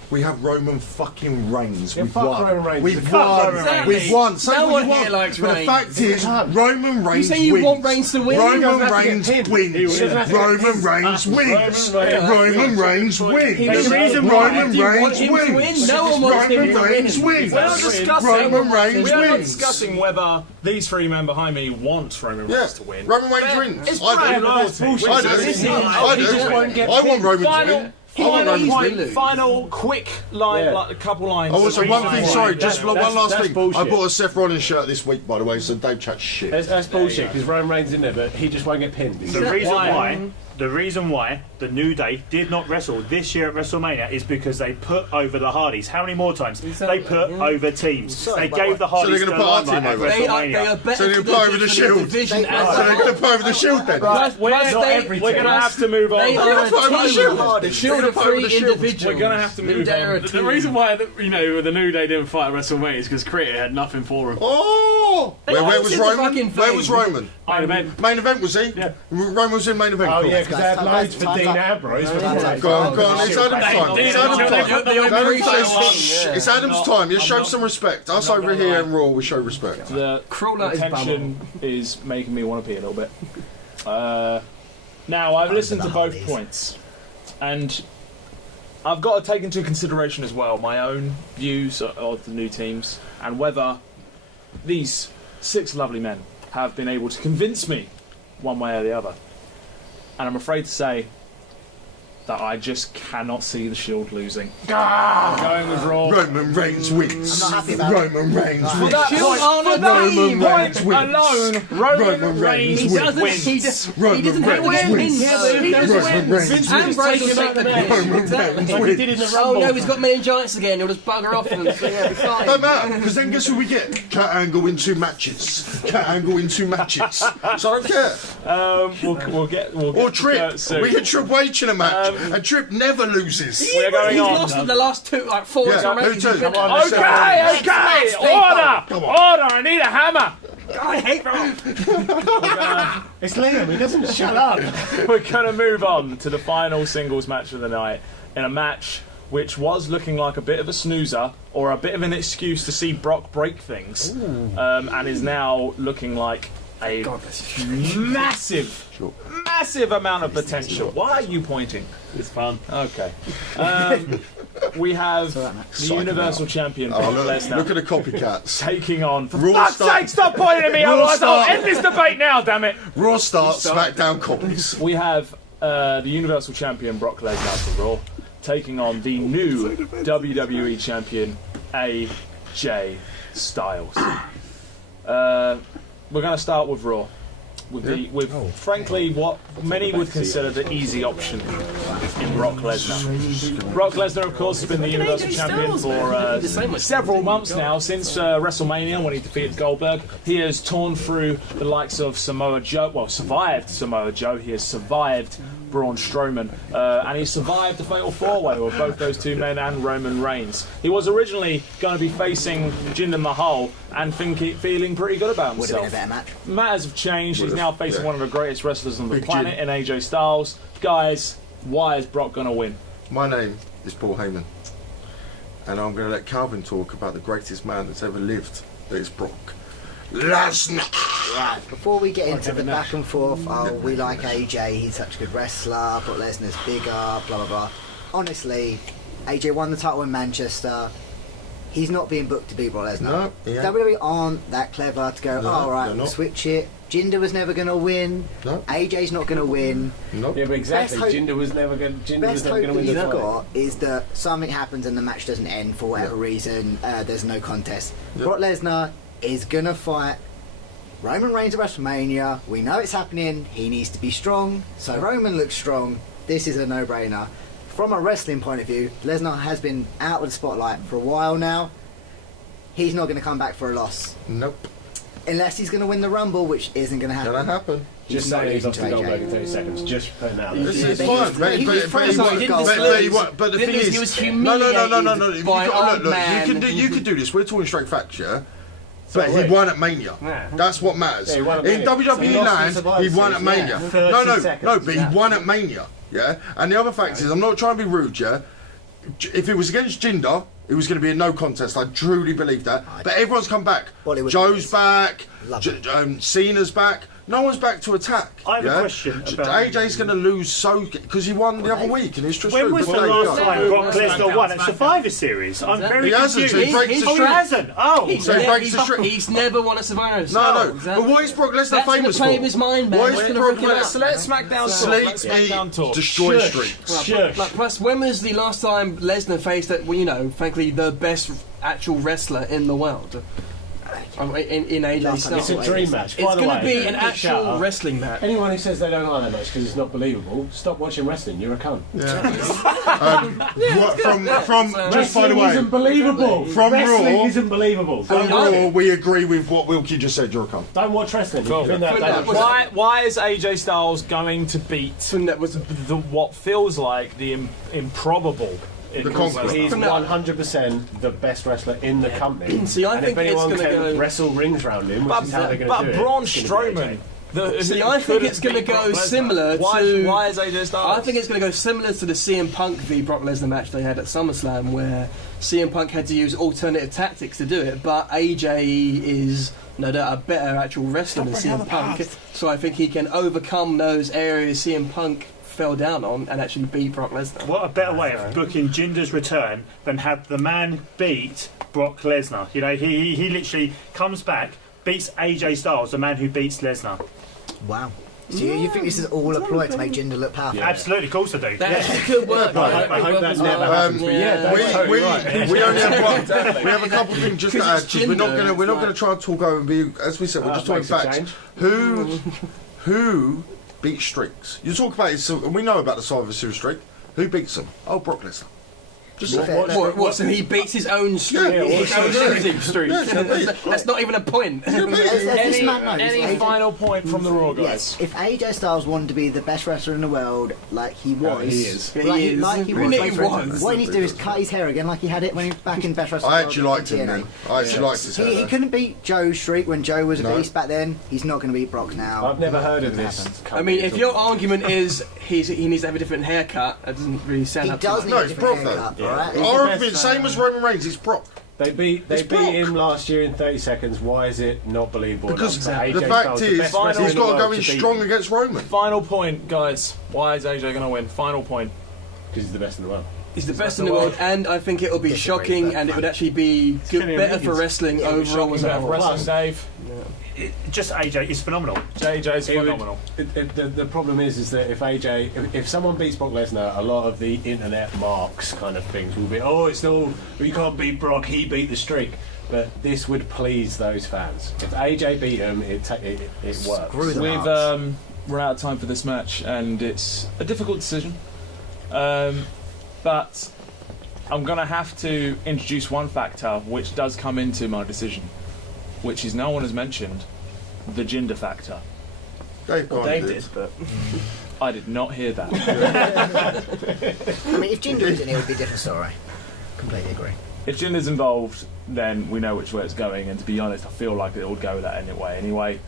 We have Roman fucking Reigns. We've fuck won. Roman Reigns. We've Fuck won. Roman Reigns. We've won. Say No what one you want. here likes But the Reigns. fact is, Roman Reigns say you wins. want Reigns to win? Roman He doesn't have to Reigns get pinned. wins. doesn't have to get Roman Reigns wins. Roman Reigns wins. The reason why- Roman Do you want Reigns him to win? wins. No one wants him Roman to Reigns win. wins. We're not discussing. Roman Reigns We are not wins. discussing whether these 3 men behind me want Roman Yeah, Reigns to win. Roman Reigns wins. It's I brand do. loyalty. I do. Listen, I he just won't do. get I want Roman to Final, win. I want final Roman to point, win. final quick line, Yeah. like a couple lines. Also, The one reason thing, why- sorry, just one last that's thing. bullshit. I bought a Seth Rollins shirt this week, by the way, so Dave chat shit. That's bullshit because Roman Reigns in there, but he just won't get pinned. The reason why the New Day did not wrestle this year at WrestleMania is because they put over the Hardys. How many more times? They put over teams. They gave the Hardys they're the gonna put our limelight team at over. They are WrestleMania. better So they're for gonna put over the Shield. division They- as So they're going to put over the Shield then. Plus, We're plus not they, every We're going to have to move on. They gonna are put over the a Shield. team. The Shield They're are gonna put over 3 the Shield. individuals. We're going to have to New move Day are a on. The team. reason why the New Day didn't fight at WrestleMania is because Creator had nothing for him. Oh! Where was answered the Roman? fucking Where was thing. Roman? Main event. Main event, was he? Yeah. Roman was in main event. Oh cool. yeah, because they had loads for Time's Dean up. Ambrose. Go on, it's Adam's time. It's Adam's time. It's Adam's time. You show some respect. Us over here in Raw, we show respect. The Crawler is tension is making me want to pee a little bit. Now, I've listened to both points, and I've got to take into consideration as well my own views of the new teams and whether these 6 lovely men have been able to convince me one way or the other. And I'm afraid to say that I just cannot see the Shield losing. I'm going with Raw. Roman Reigns wins. I'm not happy about it. Roman Reigns For wins. that Shield point, aren't a for that team. point Roman alone, Roman Roman Reigns Reigns He doesn't. wins. He doesn't Roman have to Reigns get wins. pinned. though. He just Roman wins. Reigns Ambrose will taking take out the the pin. Roman Exactly. Reigns Like he wins. did in the Oh Rumble. no, he's got meningitis again. He'll just bugger off and so yeah, it'll be fine. Don't matter, because then guess who we get? Cat Angle in 2 matches. Cat Angle in 2 matches. So I don't care. We'll get Or Trip. to soon. We get Trip H in a match, and Trip never loses. We're going He's on. lost in the last 4 Yeah, already. who too? He's been- Come on. Okay, okay. Order, Come on. order. I need a hammer. I hate Raw. It's Liam. He doesn't shut up. We're going to move on to the final singles match of the night in a match which was looking like a bit of a snoozer or a bit of an excuse to see Brock break things, and is now looking like a massive amount of potential. Why are you pointing? It's fun. Okay. We have the Universal Champion Oh, Brock look Lesnar at the copycats. taking on. For Raw fuck's start- sake, stop pointing at me! Raw Otherwise, I'll start- end this debate now. Damn it! Raw start, Smackdown copies. We have the Universal Champion Brock Lesnar for Raw taking on the new WWE Champion AJ Styles. We're going to start with Raw. With frankly what many would consider the easy option in Brock Lesnar. Brock Lesnar, of course, has been the Universal Champion for several months now, since WrestleMania when he defeated Goldberg. He has torn through the likes of Samoa Joe, well, survived Samoa Joe, he has survived Braun Strowman, and he survived the Fatal 4-Way with both those 2 men and Roman Reigns. He was originally going to be facing Jinder Mahal and feeling pretty good about Would have been a himself. better match. Matters have changed. He's now facing one of the greatest wrestlers on the Big planet in AJ Styles. Guys, why is Brock going to win? My name is Paul Heyman, and I'm going to let Calvin talk about the greatest man that's ever lived. That is Brock Lesnar. Right, before we get into the back and forth, oh, we like AJ, he's such a good wrestler, Brock Lesnar's bigger, blah blah blah. Honestly, AJ won the title in Manchester. he's not being booked to beat Brock Lesnar. No, he ain't. WWE aren't that clever to go, No, all right, they're not. switch it. Jinder was never going to win. No. AJ's not going to win. Nope. Yeah, but exactly. Best hope- Jinder was never going to Best hope win that the you've fight. got is that something happens and the match doesn't end for whatever reason. There's no contest. Brock Lesnar is going to fight Roman Reigns at WrestleMania. We know it's happening. He needs to be strong. So Roman looks strong. This is a no-brainer. From a wrestling point of view, Lesnar has been out of the spotlight for a while now. He's not going to come back for a loss. Nope. Unless he's going to win the Rumble, which isn't going to happen. Gonna happen. Just not saying he's losing lost to to Goldberg AJ. in 30 seconds. Just putting that out It's, there. it's Yeah, fine, but he was friends with but Goldberg. but the thing He is, was no, you humiliated can by look, old look, man. you can do this. We're talking straight facts, yeah. But wait. he won at Mania. Yeah. That's what matters. Yeah, he won at In Mania. So WWE he lost in land, Survivor he won at Series, Mania. yeah. No, 30 seconds. no, but he won at Mania. Yeah. And the other fact is, I'm not trying to be rude, yeah. If it was against Jinder, it was going to be a no contest. I truly believe that. But everyone's come back. Bollywood Joe's is. back. Love Cena's back. No one's back to attack. I have a yeah? question about- AJ's going to lose because he won the other week, and it's just When true. was the But there you last go. time Brock Smackdown, Lesnar won at Smackdown. Survivor Series? I'm very He hasn't, confused. so he breaks the Oh, he streak. hasn't. Oh, He's, So he ne- breaks he's, the streak. he's never won a Survivor. No, exactly. but what is Brock Lesnar That's gonna famous play for? his mind, man. What That's is gonna Brock rip him up. Lesnar? Let SmackDown talk. Let Sleep, SmackDown eat, talk. destroy Shush. streaks. Shush. Like, plus, when was the last time Lesnar faced, well, you know, frankly, the best actual wrestler in the world? In AJ Last time It's Styles. a dream match. By It's the going way, to be an quick shout actual out. wrestling match. Anyone who says they don't like that match because it's not believable, stop watching wrestling. You're a cunt. From just by the Wrestling way, isn't believable. From wrestling Raw- isn't believable. from Raw, we agree with what Wilkie just said. You're a cunt. Don't watch wrestling. Cool. You've been there, Put done that- it. Why is AJ Styles going to beat That was what feels like the improbable? The Conqueror. He's From that- 100% the best wrestler in the company. See, I and think if it's anyone gonna can go- wrestle rings round him, which But, is how they're going to but do it. Braun it's gonna be Strowman. AJ. See, I think it's going to go similar why, to. Why is AJ Styles? I think it's going to go similar to the CM Punk v Brock Lesnar match they had at SummerSlam, where CM Punk had to use alternative tactics to do it, but AJ is no doubt a better actual wrestler than CM Punk, so I think he can overcome those areas CM Punk fell down on and actually beat Brock Lesnar. what a better way of booking Jinder's return than have the man beat Brock Lesnar? You know, he literally comes back, beats AJ Styles, the man who beats Lesnar. Wow. So you think this is all a ploy to make Jinder look powerful? Yeah. Absolutely, of course I do. That Yeah. actually could work. I hope that never happens. But yeah, that's totally we right. we only have one. We have a couple of things just to Because add. it's 'Cause we're not Jinder, going it's to like- try and talk over and be. As we said, we're just talking Makes a facts. change. Who beats streaks? You talk about it, and we know about the Survivor Series streak. Who beats them? Oh, Brock Lesnar. Just What- say what- What, so he beats his own streak? Yeah, his own losing streak. Yeah, yeah, yeah. That's not even a point. As this man knows, Any AJ final point from the Raw guys? Yes, if AJ Styles wanted to be the best wrestler in the world, like he was, he is. like He he, is. like he Really was, was. what he needs to do is cut his hair again, like he had it when he was back in Best Wrestler. I actually liked him then. I actually liked his hair. He though. couldn't beat Joe's streak when Joe was a No. beast back then. He's not going to beat Brock now. I've never heard of this. I mean, if your argument is he needs to have a different haircut, that doesn't really sound He up to does much. need No, a it's different Brock, haircut, though. alright? Yeah. Our argument, same as Roman Reigns. It's Brock. They beat It's Brock. him last year in 30 seconds. Why is it not believable? Because enough for the AJ fact Styles, is, best wrestler he's in the got to world, go in beat strong him? against Roman. Final point, guys. Why is AJ going to win? Final point. Because he's the best in the world. He's the best in the world, and I think it'll be shocking, and it would actually be good, Kenny better for Omega. wrestling overall as a Better whole. wrestling, Dave. Just AJ is phenomenal. JJ's It would- phenomenal. The problem is that if someone beats Brock Lesnar, a lot of the internet marks kind of things will be, oh, it's all, you can't beat Brock, he beat the streak. But this would please those fans. If AJ beat him, it works. Screw the We've marks. run out of time for this match, and it's a difficult decision. But I'm going to have to introduce one factor which does come into my decision, which is no one has mentioned, the Jinder factor. Dave Well, Garner Dave did. did, but I did not hear that. I mean, if Jinder was in it, it would be a different story. Completely agree. If Jinder's involved, then we know which way it's going, and to be honest, I feel like it would go that anyway,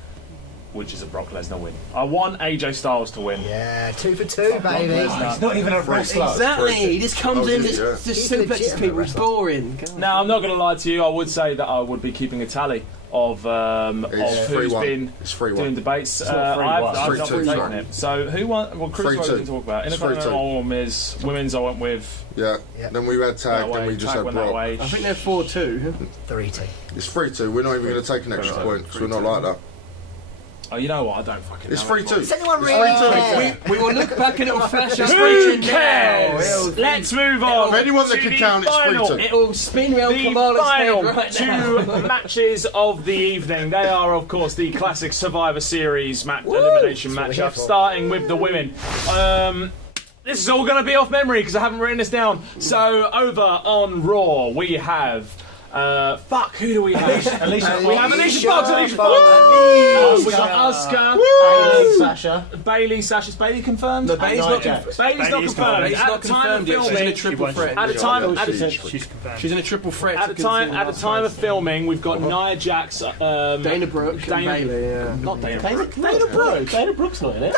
which is a Brock Lesnar win. I want AJ Styles to win. Yeah, 2 for 2, baby. He's not even a wrestler. exactly. He just comes Oh, in, yeah. just He's suplexes legitimate people. It's wrestler. boring. Now, I'm not going to lie to you, I would say that I would be keeping a tally It's who's 3-1. been It's 3-1. doing debates. not 3-1. I've not 3-2, taken sorry. it. So who won? Well, Chris 3-2. didn't talk about. It's Intercontinental Miz. Women's I went with Yeah. Yeah. Then we had tag, that then way. we just Tag had went that Brock. way. I think they're 4-2. 3-2. It's 3-2. We're not even going to take an extra point because we're not like that. Oh, you know what? I don't fucking. It's know 3-2. Does anyone really care? We will look back in old fashioned. Who cares? Let's move on. For anyone that to can the count, it's final. 3-2. It will spin round The Kamala's final head right two now. matches of the evening. They are, of course, the classic Survivor Series elimination That's what we're here matchup, for. starting with the women. This is all going to be off memory because I haven't written this down. So over on Raw, we have. Who do we have? We have Alicia Fox. Alicia Fox. We got Asuka. Bailey, Sasha. Is Bailey confirmed? No, Bailey's not Nia confirmed. Bailey's not confirmed. Bailey's At not the time of confirmed yet. She's in a filming, triple threat. at the time, She's confirmed. She's in a triple threat. at the time of filming, we've got Nia Jax, Dana Brooke, Dana- and Bailey. Yeah. not Dana Brooke. Dana Brooke. Dana Brooke's not in it.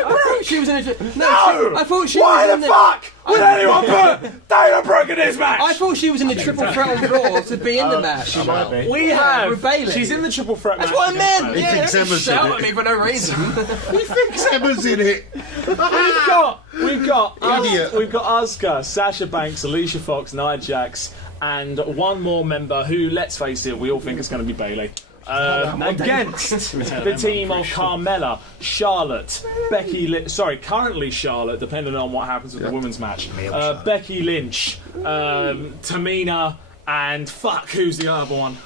I thought she was in a. No, I thought she was in the. would anyone put Dana Brooke in this match? I thought she was in the triple threat on Raw to be in the match. She might be. We have. with Bailey. She's in the triple threat That's match. what I against meant. Bailey. Yeah, thinks don't Emma's shout in at it. me for no reason. He thinks Emma's in it. We've got Idiot. we've got Asuka, Sasha Banks, Alicia Fox, Nia Jax, and one more member who, let's face it, we all think is going to be Bailey. Against the team of Carmella, Charlotte, currently Charlotte, depending on what happens with the women's match. Becky Lynch, Tamina, and who's the other one?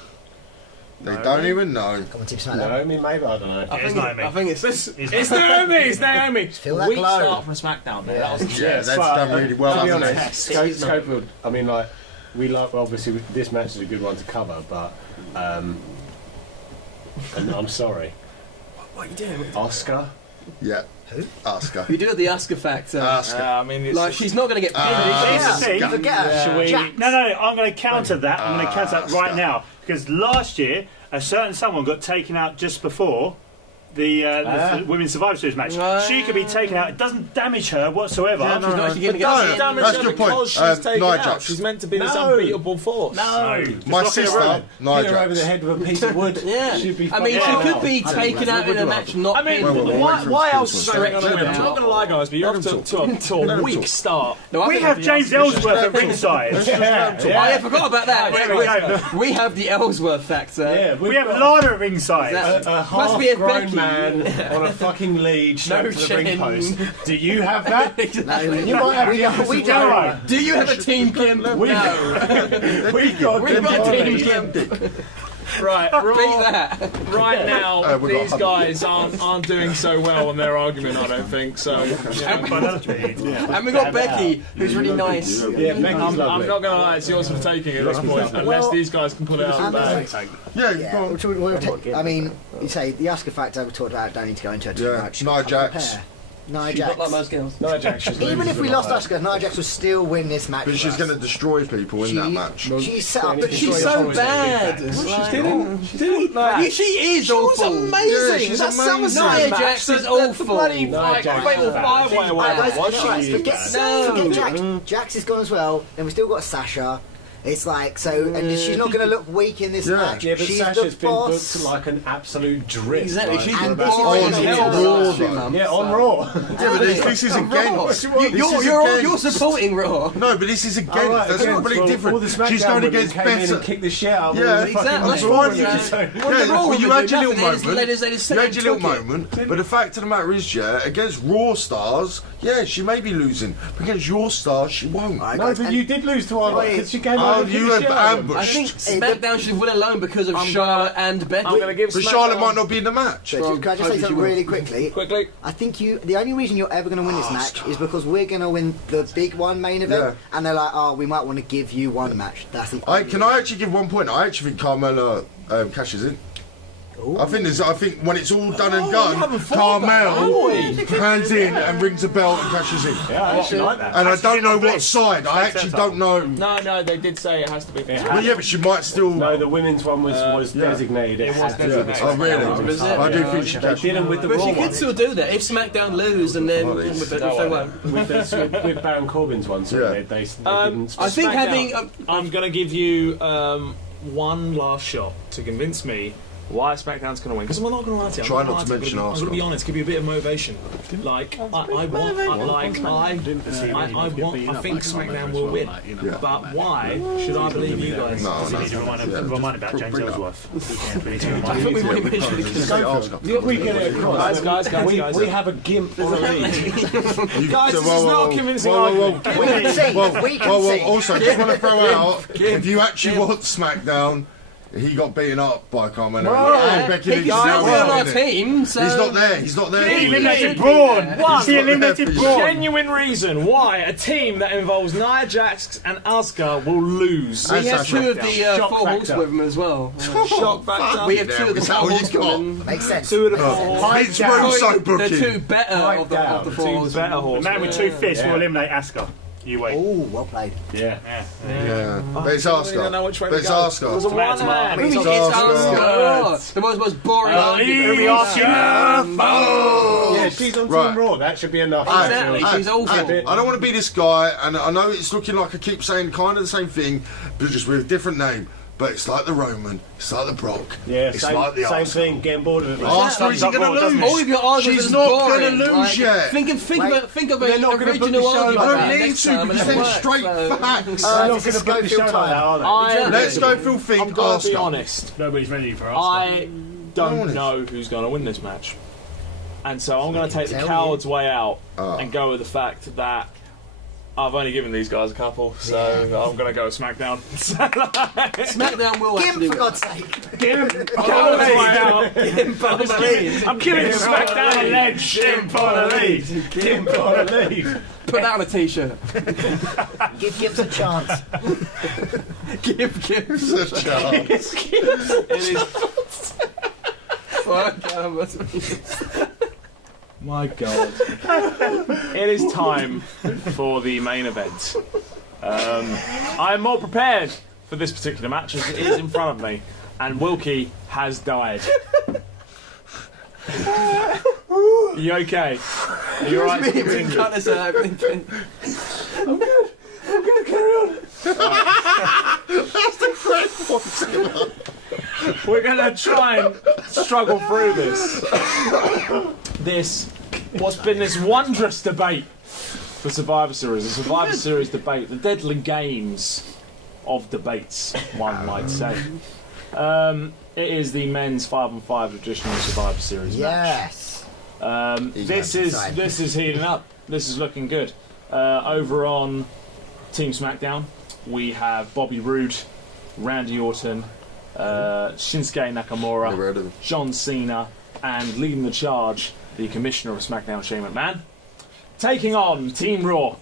They don't even know. Come on, Team SmackDown. Naomi, maybe, I don't know. I think it's this. It's Naomi. It's Naomi. Feel that Weak glow. start from SmackDown. There. That was Yeah, that's done really well, To be hasn't it? honest, Schofield, I mean, like, we love, obviously, this match is a good one to cover, but, and I'm sorry. What are you doing? Oscar? Yeah. Who? Asuka. You do have the Asuka factor. Asuka. I mean, it's Like she's not going to get pinned. Here's the thing. Forget her. Shall we- Jax. No, I'm going to counter that. I'm going to counter that right now because last year a certain someone got taken out just before the Women's Survivor Series match. She could be taken out. It doesn't damage her whatsoever. Yeah, no, She's not actually going to It doesn't get damage That's her your point. because she's taken Nia out. Jax. She's meant to be this No. unbeatable force. No, My sister, Nia Hit her over the Jax. head with a piece of wood. Yeah, She'd be I mean, fucking she could out. be taken out in a match, not I mean, pinned. Wait, why wait, else is wait, that wait, going on? wait, I'm not going to lie, guys, but you're off to a weak talk. start. No, I we think have the James Asuka- Ellsworth at ringside. I forgot about that. There we go. We have the Ellsworth factor. Yeah, We have Lana at ringside. That- a Must be a half-grown Becky. man on a fucking lead straight No to the ring chin. post. Do you have that? Exactly. You might have We the don't. Do you have a team Kim? No. We've got We've got Kim team Kim. Right, Beat that. right now, we got these 100. guys aren't doing so well on their argument, I don't think. So And we got Becky, who's really nice. Yeah, Becky's I'm lovely. not going to lie, it's yours for taking at this point, unless these guys can pull it out of the bag. Yeah, Yeah, go on. I mean, you say the Asuka factor we talked about. Don't need to go into it too Yeah, much. Nia Jax. Compare. Nia She's Jax. not like most girls. Nia Jax should Even lose if we the lost night. Asuka, Nia Jax will still win this match. But for she's us. going to destroy people in that match. She's set up, but She's she's so always a big bad. back. She didn't like. She is awful. Yeah, she's amazing. Nia Jax is awful. Bloody Nia Jax fatal is bad. five-way Alright, away. guys, Was guys, she? forget Jax. Jax is gone as well. Then we still got Sasha. It's like so, and she's not going to look weak in this Yeah. match. Yeah, but she's Sasha's the been boss. booked like an absolute drip. Exactly. like, She's for and about this is three what on she years. Raw, does. though. Yeah, on Raw. Yeah, but this is against. You're supporting Raw. No, but this is against. Alright, That's against. completely Well, different. all the SmackDown She's going women against came in better. and kicked the shit out of Yeah, all the Exactly. fucking that's Raw fine. women. Yeah, So- What the Raw well, women you do had your little nothing, moment. they just You sit had and your little took it. moment, but the fact of the matter is, yeah, against Raw stars, yeah, she may be losing, but against your stars, she won't. Alright, No, guys, but and- you did lose to our Wait. because she came Oh, over and you kicked the have shit out of them. ambushed. I think SmackDown should win alone because of Charlotte and Becky. I'm going to give But Charlotte SmackDown- might not be in the match. Can I just say Hopefully she something will. really quickly? Quickly. I think the only reason you're ever going to win this match is because we're going to win the big one main event, and they're like, oh, we might want to give you one match. That's the. Can I actually give 1 point? I actually think Carmella cashes in. I think when it's all done and done, Carmel hands in and rings a bell and cashes in. Yeah, I actually like that. And I don't know Actually, what side. I actually don't know. No, they did say it has to be. Well, yeah, but she might still. No, the women's one was yeah. designated. It was had to be designated. the Oh, really? SmackDown. I do think she They cashed did them in. with the But Raw she one. could still do that if SmackDown lose and then Well, it's- if they won't. with Baron Corbin's one, so Yeah. they I think SmackDown. having I'm going to give you one last shot to convince me why SmackDown's going to win. Because I'm not going to lie to you. Try not to mention I'm going to be Arsenal. honest. Give you a bit of motivation. Like I think SmackDown will win. Yeah. But why should I believe you guys? No, We need to remind about James Bring it up. Ellsworth. We need to I remind think him. we've already mentioned it. We get it across. Guys. We have a gimp on a lead. Guys, this is not a convincing argument. We can see. We can see. Also, just want to throw out, if you actually want SmackDown, he got beaten up by Carmelo. Yeah, Becky he Lynch can still is be on our innit? team, so... He's not there. He's not there. He eliminated Braun. One. He eliminated Braun. Genuine reason why a team that involves Nia Jax and Asuka will lose. He has Sasha. two of the Shock four factor. horsewomen as well. Shock factor. We have two of the Is that four all you got? horsewomen. Makes sense. Two of the four. It's Russo The booking. two better of the four Two better horsewomen. The horses. man with two fists will eliminate Asuka. You wait. Oh, well played. Yeah. Yeah. But it's I don't Asuka. know which way But to it's go. Asuka. It was a one man. It's Asuka. Asuka. The most boring argument. Yeah, she's on Right. Team Raw. That should be enough. Exactly. She's awful. I don't want to be this guy, and I know it's looking like I keep saying kind of the same thing, but just with a different name. But it's like the Roman, it's like the Brock, Yeah, it's same, like the same Arsenal. thing. Getting bored of it. Arsenal isn't going to lose. All of your arguments She's are not boring. going to lose Like, yet. Think of They're an not gonna book the original show argument. like I that. don't need next to, time, because and it they're works, straight so- facts. They're not going to book the Schofield show like time. that, are they? Let's go Phil Fink, I'm going to be Asuka. honest. Nobody's ready for us. I don't honest. know who's going to win this match. And so I'm going to take the Tell coward's way out Oh. and go with the fact that I've only given these guys a couple, so I'm going to go with SmackDown. SmackDown will Gimp, actually for win. God's sake. Coward's way out. I'm giving SmackDown a ledge. Gimp on a lead. Gimp on a lead. Put that on a t-shirt. Give Gimp a chance. Give. It's a chance. It is. My God. It is time for the main event. I'm more prepared for this particular match as it is in front of me, and Wilkie has died. You okay? Are you alright to continue? Cut this out. I'm good. I'm going to carry on. We're going to try and struggle through this. What's been this wondrous debate for Survivor Series, the Survivor Series debate, the deadly games of debates, one might say. It is the men's 5-on-5 traditional Survivor Series match. Yes. This is heating up. This is looking good. Over on Team SmackDown, we have Bobby Roode, Randy Orton, Shinsuke Never Nakamura, heard of him. John Cena, and leading the charge, the Commissioner of SmackDown, Shane McMahon, taking on Team Raw,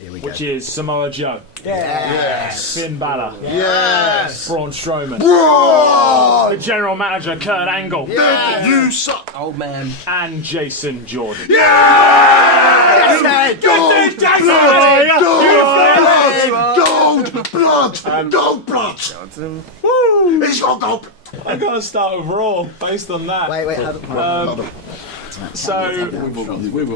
Here we go. which is Samoa Joe, Yes. Finn Balor, Yes. Braun Strowman, Bro! the General Manager Kurt Angle, You suck. Old man. and Jason Jordan. Yes, man. Gold blood! Gold blood! He's got gold. I'm going to start with Raw based on that. Wait, hold on. So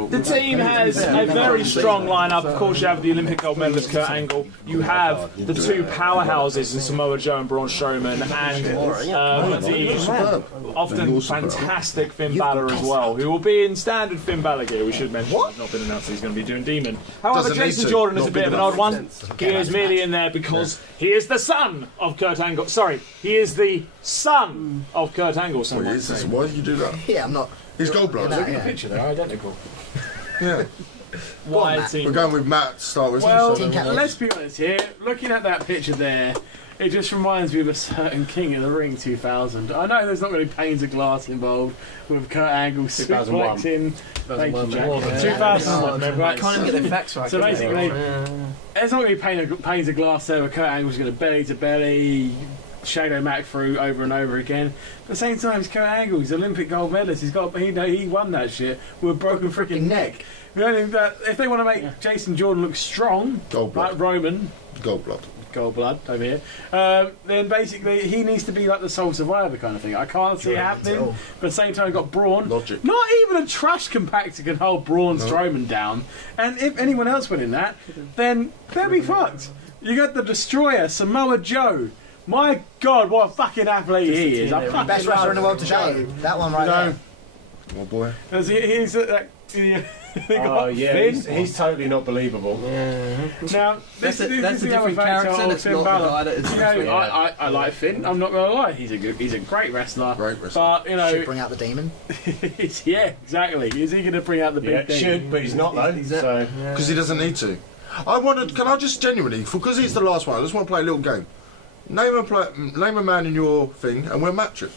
the team has a very strong lineup. Of course, you have the Olympic gold medalist Kurt Angle. You have the two powerhouses in Samoa Joe and Braun Strowman, and the often fantastic Finn Balor as well, who will be in standard Finn Balor gear. We should mention it's not been announced that he's going to be doing Demon. However, Doesn't need Jason to. Jordan is Not a bit big of an enough. odd one. He is merely in there because he is the son of Kurt Angle. Sorry, he is the son of Kurt Angle. Some might say. Why did you do that? Yeah, I'm not. He's gold blood. No, yeah. Picture there, identical. Yeah. Why Matt. team? We're going with Matt to start with. Well, Team captain. let's be honest here. Looking at that picture there, it just reminds me of a certain King of the Ring 2000. I know there's not going to be panes of glass involved with Kurt Angle 2001. suplexing. Thank you, Jack. More than 2001. Right. Can't even get the facts right. So can they? basically, Yeah. there's not going to be panes of glass there where Kurt Angle's going to belly to belly, Shadow Mac through over and over again. At the same time, it's Kurt Angle. He's Olympic gold medalist. He won that shit with a broken freaking neck. The only thing that if they want to make Jason Jordan look strong, Gold blood. like Roman, Gold blood. gold blood over here, then basically he needs to be like the sole survivor kind of thing. I can't see it happening. But at the same time, you've got Braun. Logic. Not even a trash compactor can hold Braun Strowman down. And if anyone else went in that, then they'll be fucked. You got the Destroyer, Samoa Joe, My God, what a fucking athlete he is! I fucking Best wrestler in the world today. That one right there. Oh boy. He's Oh yeah, he's totally not believable. Now, That's a the different other factor character. of That's Finn not the Balor. guy that is. You know, I like Finn. I'm not gonna lie. He's a great wrestler. Great wrestler. But you know, Should bring out the demon. yeah, exactly. Is he gonna bring out the big Yeah, thing? should, but he's not though. So Because he doesn't need to. Can I just genuinely, because he's the last one, I just want to play a little game. Name a man in your thing, and we'll match it.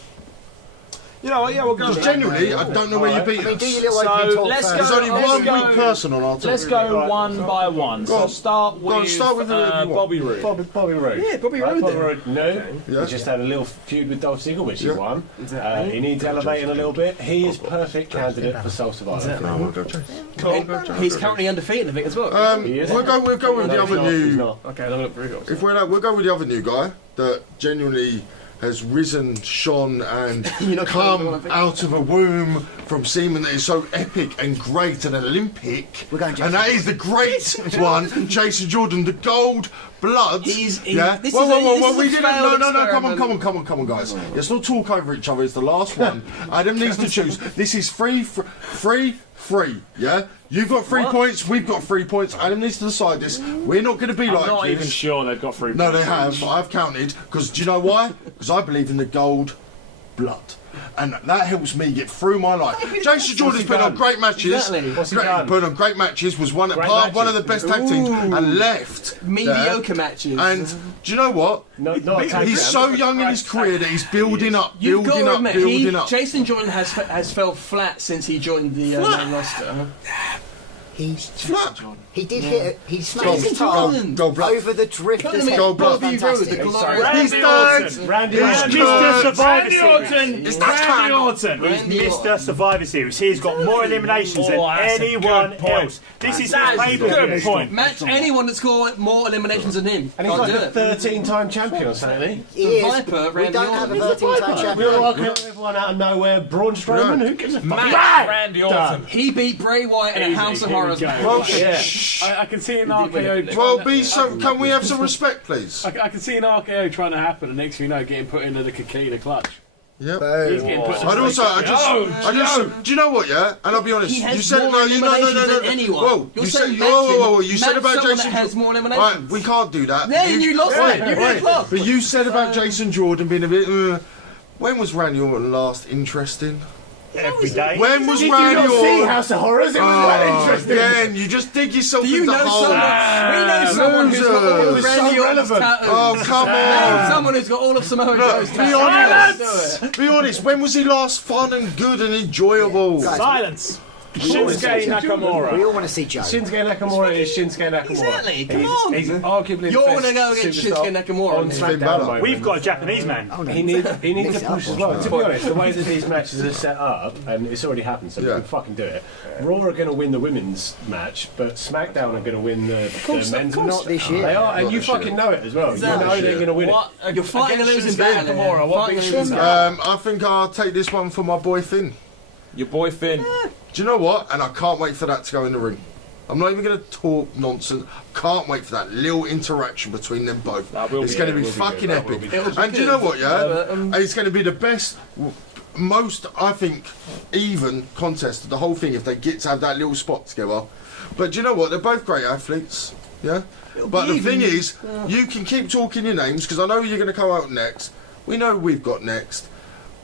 You know what? Yeah, we'll go. Because with that. genuinely, I don't know where you beat I mean, us. do your little So, opening talk let's first. There's only Let's one go- weak person on our team. Let's go one by one. Go So on. start Go on, with, start with whoever you want. Bobby Roode. Bobby Roode. Yeah, Bobby Right, Roode Bobby then. Roode. No, Yeah. he just had a little feud with Dolph Ziggler, which he Yeah. won. He needs elevating a little bit. He is perfect candidate for Soul Survivor. No, we'll go Chase. He's currently undefeated, I think, as well. He is. We'll go with No, the he's other not, he's new. not. Okay, I'll look very good. If we'll go with the other new guy that genuinely has risen, shone, and You're not gonna come pick- out of a womb from semen that is so epic and great and Olympic. We're going And Jason. that is the great one, Jason Jordan, the gold blood. He's- yeah. this Whoa, is whoa, a- whoa, this whoa, is we a didn't. failed No, experiment. come on, guys. Let's not talk over each other. It's the last one. Adam needs to choose. This is free. Yeah. You've got 3 points. We've got 3 points. Adam needs to decide this. We're not going to be I'm like not this. even sure they've got 3 No, points. they have. I've counted. Because do you know why? Because I believe in the gold blood. And that helps me get through my life. Jason Jordan's put on great matches. Exactly. What's he done? Put on great matches. Was one of the best tag teams and left Mediocre there. matches. And do you know what? Not a tag He's team. so young in his career that he's building up, You've got building to up, admit, building up. Jason Jordan has fell flat since he joined the main roster. Flat. He did hit. He smashed his Jordan. guitar Gold blood. over the drifter's head. Gold blood. Bobby Roode, the Fantastic. glorious. He's Randy done. Orton. Randy He's Orton. good. Mr. Survivor Randy Series. Orton. It's that Randy time. Orton. Randy Mr. Survivor Series. He's got more eliminations than Oh, that's a anyone good point. else. This is That his is a good pay-per-view. point. Match anyone that's scored more eliminations than him. And he's Can't like do a it. 13-time champion or something. He is. Viper, We Randy don't have a Orton. 13-time We champion. all like everyone out of nowhere. Braun Strowman. Who gives a fuck? Match Randy Orton. He beat Bray Wyatt in a Easy, House of here we Horrors. go. Well, Yeah. I can see an did win RKO. it. Well, can we have some respect, please? I can see an RKO trying to happen, and next thing you know, getting put into the Kikina clutch. Yep. He's getting put. I'd also, I just, do you know what? Yeah, and I'll be honest. He has You said more no, eliminations than anyone. Whoa, You're you said, saying whoa, you said match about someone Jason. that has more eliminations. Right, we can't do that. Yeah, you lost it. You did lost. But you said about Jason Jordan being a bit. When was Randy Orton last interesting? Every day. When was Did you Randy not see Orton? House of Horrors? It was well interesting. Again, you just dig yourself Do you into know holes. someone? We know someone who's got all of Losers. Randy So Orton's relevant. tattoos. Oh, come Name on. someone who's got all of Samoa Joe's Be tattoos. honest. Be honest. When was he last fun and good and enjoyable? Guys, Silence. Shinsuke Nakamura. we all want to see Joe. Shinsuke Nakamura is Shinsuke Nakamura. Exactly, come on. He's arguably You're the going to best go against superstar Shinsuke Nakamura. on Finn SmackDown. Balor. at the moment. We've got a Japanese man. Oh, no. He needs to Mix it push up. as well. To be honest, the way that these matches are set up, and it's already happened, so we Yeah. can fucking do it. Raw are going to win the women's match, but SmackDown are going to win the men's. Not this year. They are, and Not you this year. fucking know it as well. Exactly. You know they're going to win it. What? You're fighting a Against losing Shinsuke battle. Nakamura, here. what Fighting big a losing Shinsuke? battle. I think I'll take this one for my boy Finn. Your boy Finn. Do you know what? And I can't wait for that to go in the ring. I'm not even going to talk nonsense. Can't wait for that little interaction between them both. That will It's be- going to it be will be fucking good. That will epic. be good. And do you know what, yeah? but, It's going to be the best, most, I think, even contest of the whole thing if they get to have that little spot together. But do you know what? They're both great athletes. Yeah? But the thing is, you can keep talking your names because I know you're going to come out next. We know who we've got next.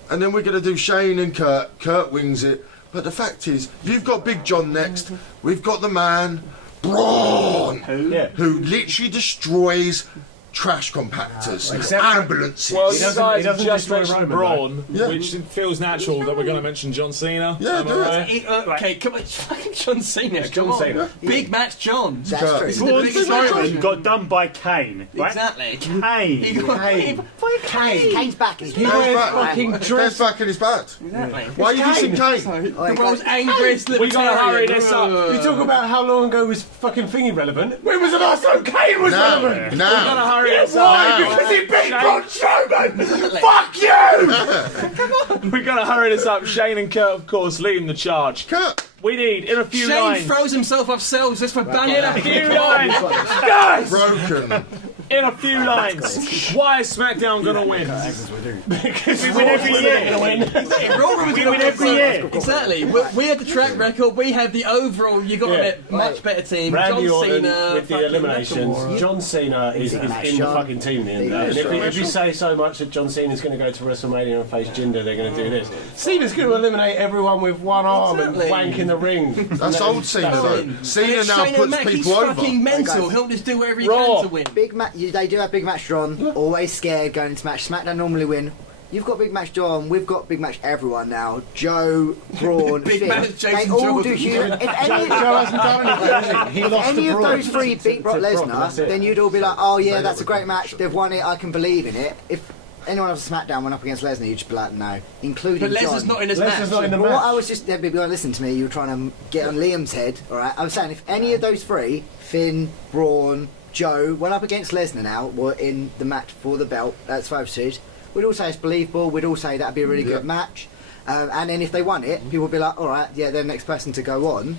And then we're going to do Shane and Kurt. Kurt wings it. But the fact is, you've got Big John next. We've got the man, Braun, Yeah. who literally destroys trash compactors, Except- ambulances. Well, He you doesn't- guys he doesn't just destroy mentioned Roman, Braun, though. Yeah. which it feels natural that we're going to mention John Cena. Yeah, Am I do it. right? Okay, come on, fucking John Cena. John Come on. Cena. Big match, John. That's Kurt. true. the Braun biggest Strowman version. got done by Kane. Right? Exactly. Kane. He got Kane. Kane. Kane's back. And he's Goes wears back, fucking goes back in his bad. Exactly. Why are you dissing Kane? Oh, The world's angriest We gotta hurry libertarian. this up. You talk about how long ago was fucking thingy relevant. When was the last time Kane was Now, relevant? We're going to now. hurry this Why? up. Because he beat Braun Strowman! Fuck you! We're going to hurry this up. Shane and Kurt, of course, leading the charge. Kurt. We need, in a few Shane lines. throws himself off cells just for In a banging few lines. Guys! Broken. In a few lines, why is SmackDown gonna win? Because we win every year. We win every year. Exactly. We had the track record. We had the overall. You got a much better team. Randy John Orton Cena with the fucking eliminations. Nakamura. John Cena is in the fucking team. And if you say so much that John Cena's going to go to WrestleMania and face Jinder, they're going to do this. Cena's going to eliminate everyone with one arm and wank in the ring. That's old Cena though. Cena now puts people He's over. fucking mental. He'll just do whatever he Raw. can to win. Big they do have Big Match John. Always scared going into match. SmackDown normally win. You've got Big Match John. We've got Big Match everyone now. Joe, Braun, Big Finn. Match They Jason all Jordan. do huge. If any, Joe hasn't done anything, has he? He if lost any to of Braun. those three beat Brock Lesnar, then you'd all be like, oh yeah, that's a great match. They've won it. I can believe in it. If anyone else at SmackDown went up against Lesnar, you'd just be like, no, including But John. Lesnar's not in his Lesnar's match. not in the But what I match. was just listen to me. You were trying to get on Liam's head, all right? I was saying if any of those three, Finn, Braun, Joe, went up against Lesnar now, were in the match for the belt. That's 5 suits. We'd all say it's believable. We'd all say that'd be a really good match. And then if they won it, people would be like, all right, yeah, they're the next person to go on.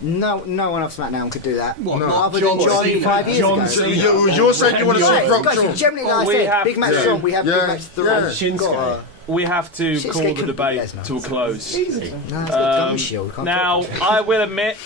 No one off SmackDown could do that. What? Other John than John Cena. 5 years John ago. Cena. You're saying you want to see Right, Brock guys, John? generally, Well, like we I said, have Big Match to- John, we have yeah, Big Match 3. yeah. Shinsuke. We have to Shinsuke call the couldn't debate beat Lesnar. to a close. No, it's got Dummy Shield. We can't Now, talk about it. I will admit,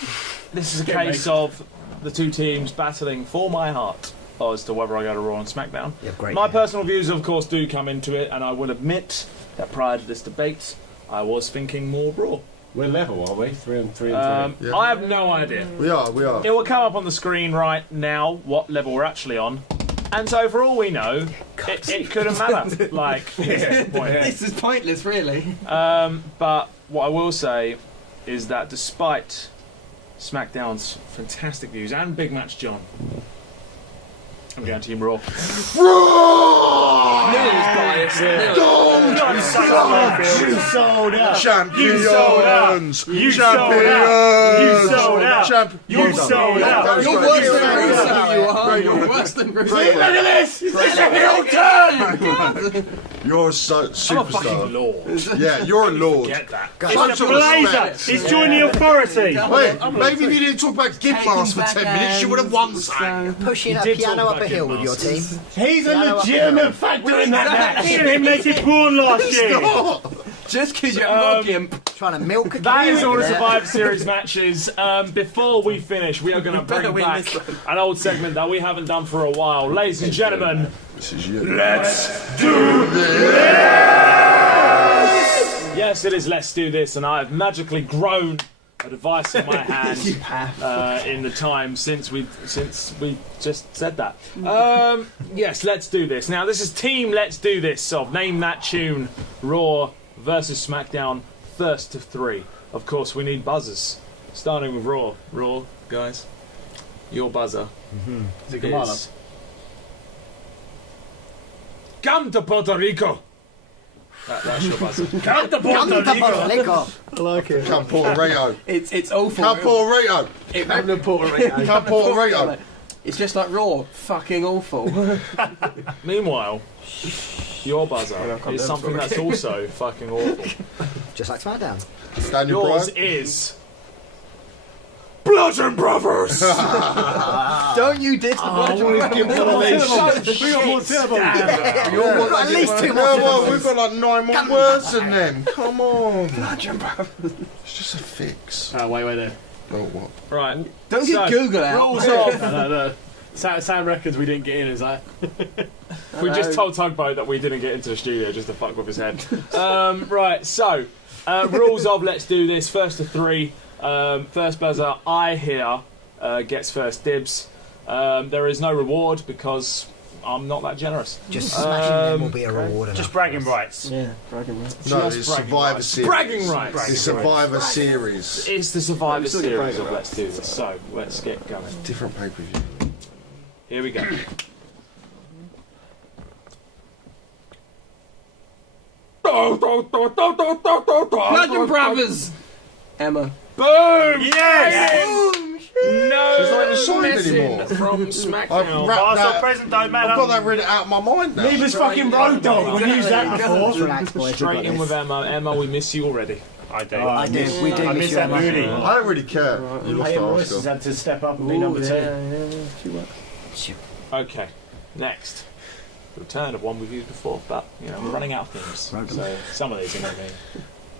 this is a case of the two teams battling for my heart as to whether I go to Raw and SmackDown. Yeah, great, My yeah. personal views, of course, do come into it, and I will admit that prior to this debate, I was thinking more Raw. We're level, aren't we? 3 and 3 Yeah. I have no idea. We are. It will come up on the screen right now what level we're actually on. And so, for all we know, it couldn't matter. Like, This is pointless, really. but what I will say is that despite SmackDown's fantastic views and Big Match John, I'm going Team Raw. You sold out. Champions! You sold out. You sold out. You sold out. You're worse than Russo, you are. You're worse than Russo. Look at this! This is a heel turn! You're so I'm a fucking superstar. lord. Yeah, you're a lord. Get that. It's the Blazer! He's joining the authority! Wait, maybe if you didn't talk about Gimp Mask for 10 minutes, you would have won something. Pushing a did piano talk up a about hill Gimp with your team. He's a legitimate factor in that match. He eliminated Braun last year! Just because you're not Gimp. Trying to milk a That is cow all the there. Survivor Series matches. Before we finish, we are going to better bring win back this one. an old segment that we haven't done for a while. Ladies and gentlemen, This is you. yes, it is Let's Do This, and I have magically grown a device in my hand in the time since we just said that. Yes, Let's Do This. Now, this is Team Let's Do This of Name That Tune, Raw versus SmackDown, first to 3. Of course, we need buzzers. Starting with Raw. Raw, guys, your buzzer Is it Kamala? is... Come to Puerto Rico! That's your buzzer. Come to Puerto Rico! Rico. I like it. Come Puerto Rico. It's awful. Come Puerto Rico. I'm the Puerto Rico. Come Puerto Rico. It's just like Raw. Fucking awful. Meanwhile, your buzzer is something that's also fucking awful. Just like SmackDown. Daniel Yours Bryan. is... Bludgeon Brothers! Don't you diss the Bludgeon Brothers. We got more syllables. We've got at least 2 more. Yeah, well, we've got like 9 more words than them. Come on. Bludgeon Brothers. It's just a fix. Oh, wait there. Oh, what? Right. Don't get So, Google out. rules of... No. Sam reckons we didn't get in, is that? We just told Tugboat that we didn't get into the studio just to fuck with his head. Right, so, rules of Let's Do This, first to 3. First buzzer, I here, gets first dibs. There is no reward because I'm not that generous. Just smashing them will be a reward. Just bragging rights. Yeah, bragging rights. No, Just it's bragging Survivor rights. Series. Bragging rights! It's Survivor Series. It's the Survivor still get Series bragging of rights. Let's Do This. So, let's get going. Different pay-per-view. Here we go. Bludgeon Brothers. Emma. Boom! Yes! No She's not in the side messing anymore. from I've SmackDown. wrapped Past or that. present don't I've got matter. that read out of my mind now. Leave us fucking Road Dogg. We've used that before. Relax, boys. we've Straight got in this. with Emma. Emma, we miss you already. I do. I do. We do I miss miss you, that Emma. movie. I don't really care. You lost Peyton the Royce has Oscar. had to step up and be number 2. She works. Okay. Next, the return of one we've used before, but you know we're running out of themes, so some of these are going to be.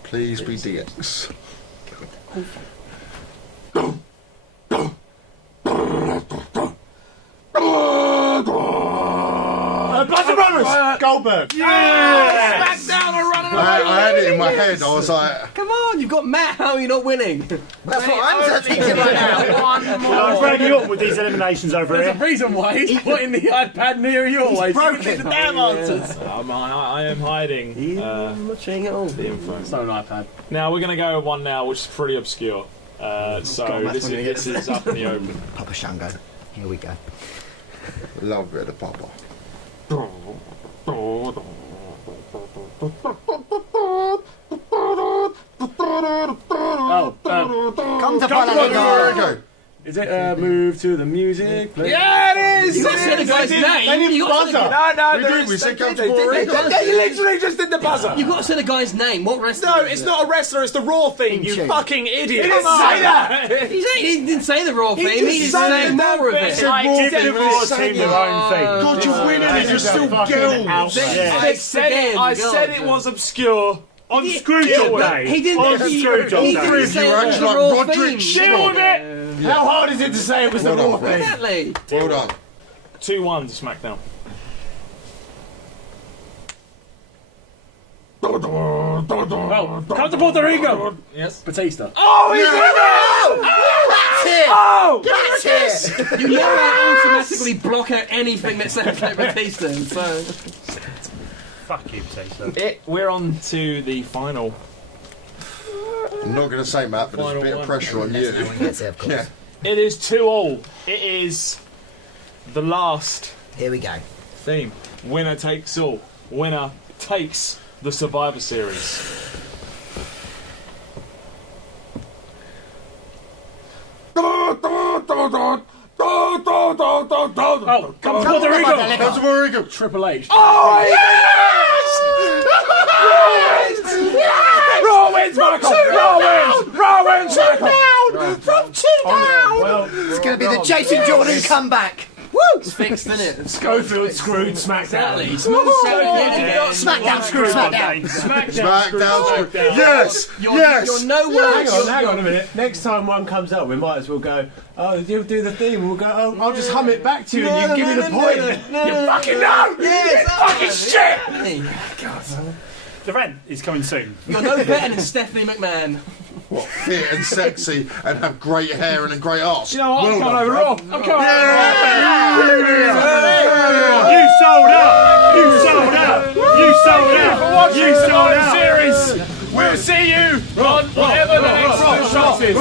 Please be DX. Buzzer Brothers! Goldberg! Smackdown are running away! I had it in my head. I was like, Come on, you've got Matt. How are you not winning? That's what I'm thinking right now. One more. I'm dragging you up with these eliminations over There's a here. reason why he's putting the iPad near your way. So you broken. can get the damn answers. I am hiding I'm not saying it all. the info. It's not an iPad. Now we're going to go with one now, which is pretty obscure. So that's this is up in the open. Papa Shango. Here we go. love it, the Papa. Oh, Come to There we Palatingo. go. is it move to the music? Please? Yeah, it is! You got to say the guy's name. You got to say the- We said come to They Borrego. literally just did the buzzer. you got to say the guy's name. What wrestler? No, is it's it? not a wrestler, it's the Raw theme, you Tune. fucking idiot. He didn't say that! He didn't say the Raw theme. He just just said said the more of damn it. thing. Raw Give thing, the Raw it's team their own thing. God, you're winning and you're still girls. Yeah. I said it was obscure. On Screwjob but Day. he didn't- On he- Screwjob he Day. didn't You say were it was actually the like Raw Roderick theme. Deal with it! How hard is it to say it was the Well Raw done. thing? Exactly. Well done. 2-1 to SmackDown. Oh, come to Puerto Rico! Yes. Batista. Oh, he's Oh! That's it. You know I automatically block out anything that sounds like Batista. So Fuck you, Batista. We're on to the final. I'm not going to say, Matt, but there's a Final bit of one. pressure on you. No one gets it, of course. Yeah. It is 2-all. It is the last Here we go. theme. Winner takes all. Winner takes the Survivor Series. Oh, come to Puerto Rico! Come to Borrego. Triple H. Oh, yes! Raw wins, Michael! Raw wins! Raw wins, Michael! From 2 down. Well, It's going to be the Jason Jordan comeback. it's fixed, isn't it? Schofield screwed SmackDown. Exactly. Smackdown, screw Smackdown. Smackdown. Yes. Yes. You're nowhere. Hang on a minute. Next time one comes up, we might as well go, oh, you'll do the theme, and we'll go, oh, I'll just hum it back to you and you can give me the point. You fucking know! Yes, Fucking shit! The rent is coming soon. You're no better than Stephanie McMahon. What, fit and sexy and have great hair and a great arse. You know what? I'm Well coming done, over bro. Raw. I'm coming You sold out! You sold out! You sold out! You sold out! Series. We'll see you on whatever the next shot is.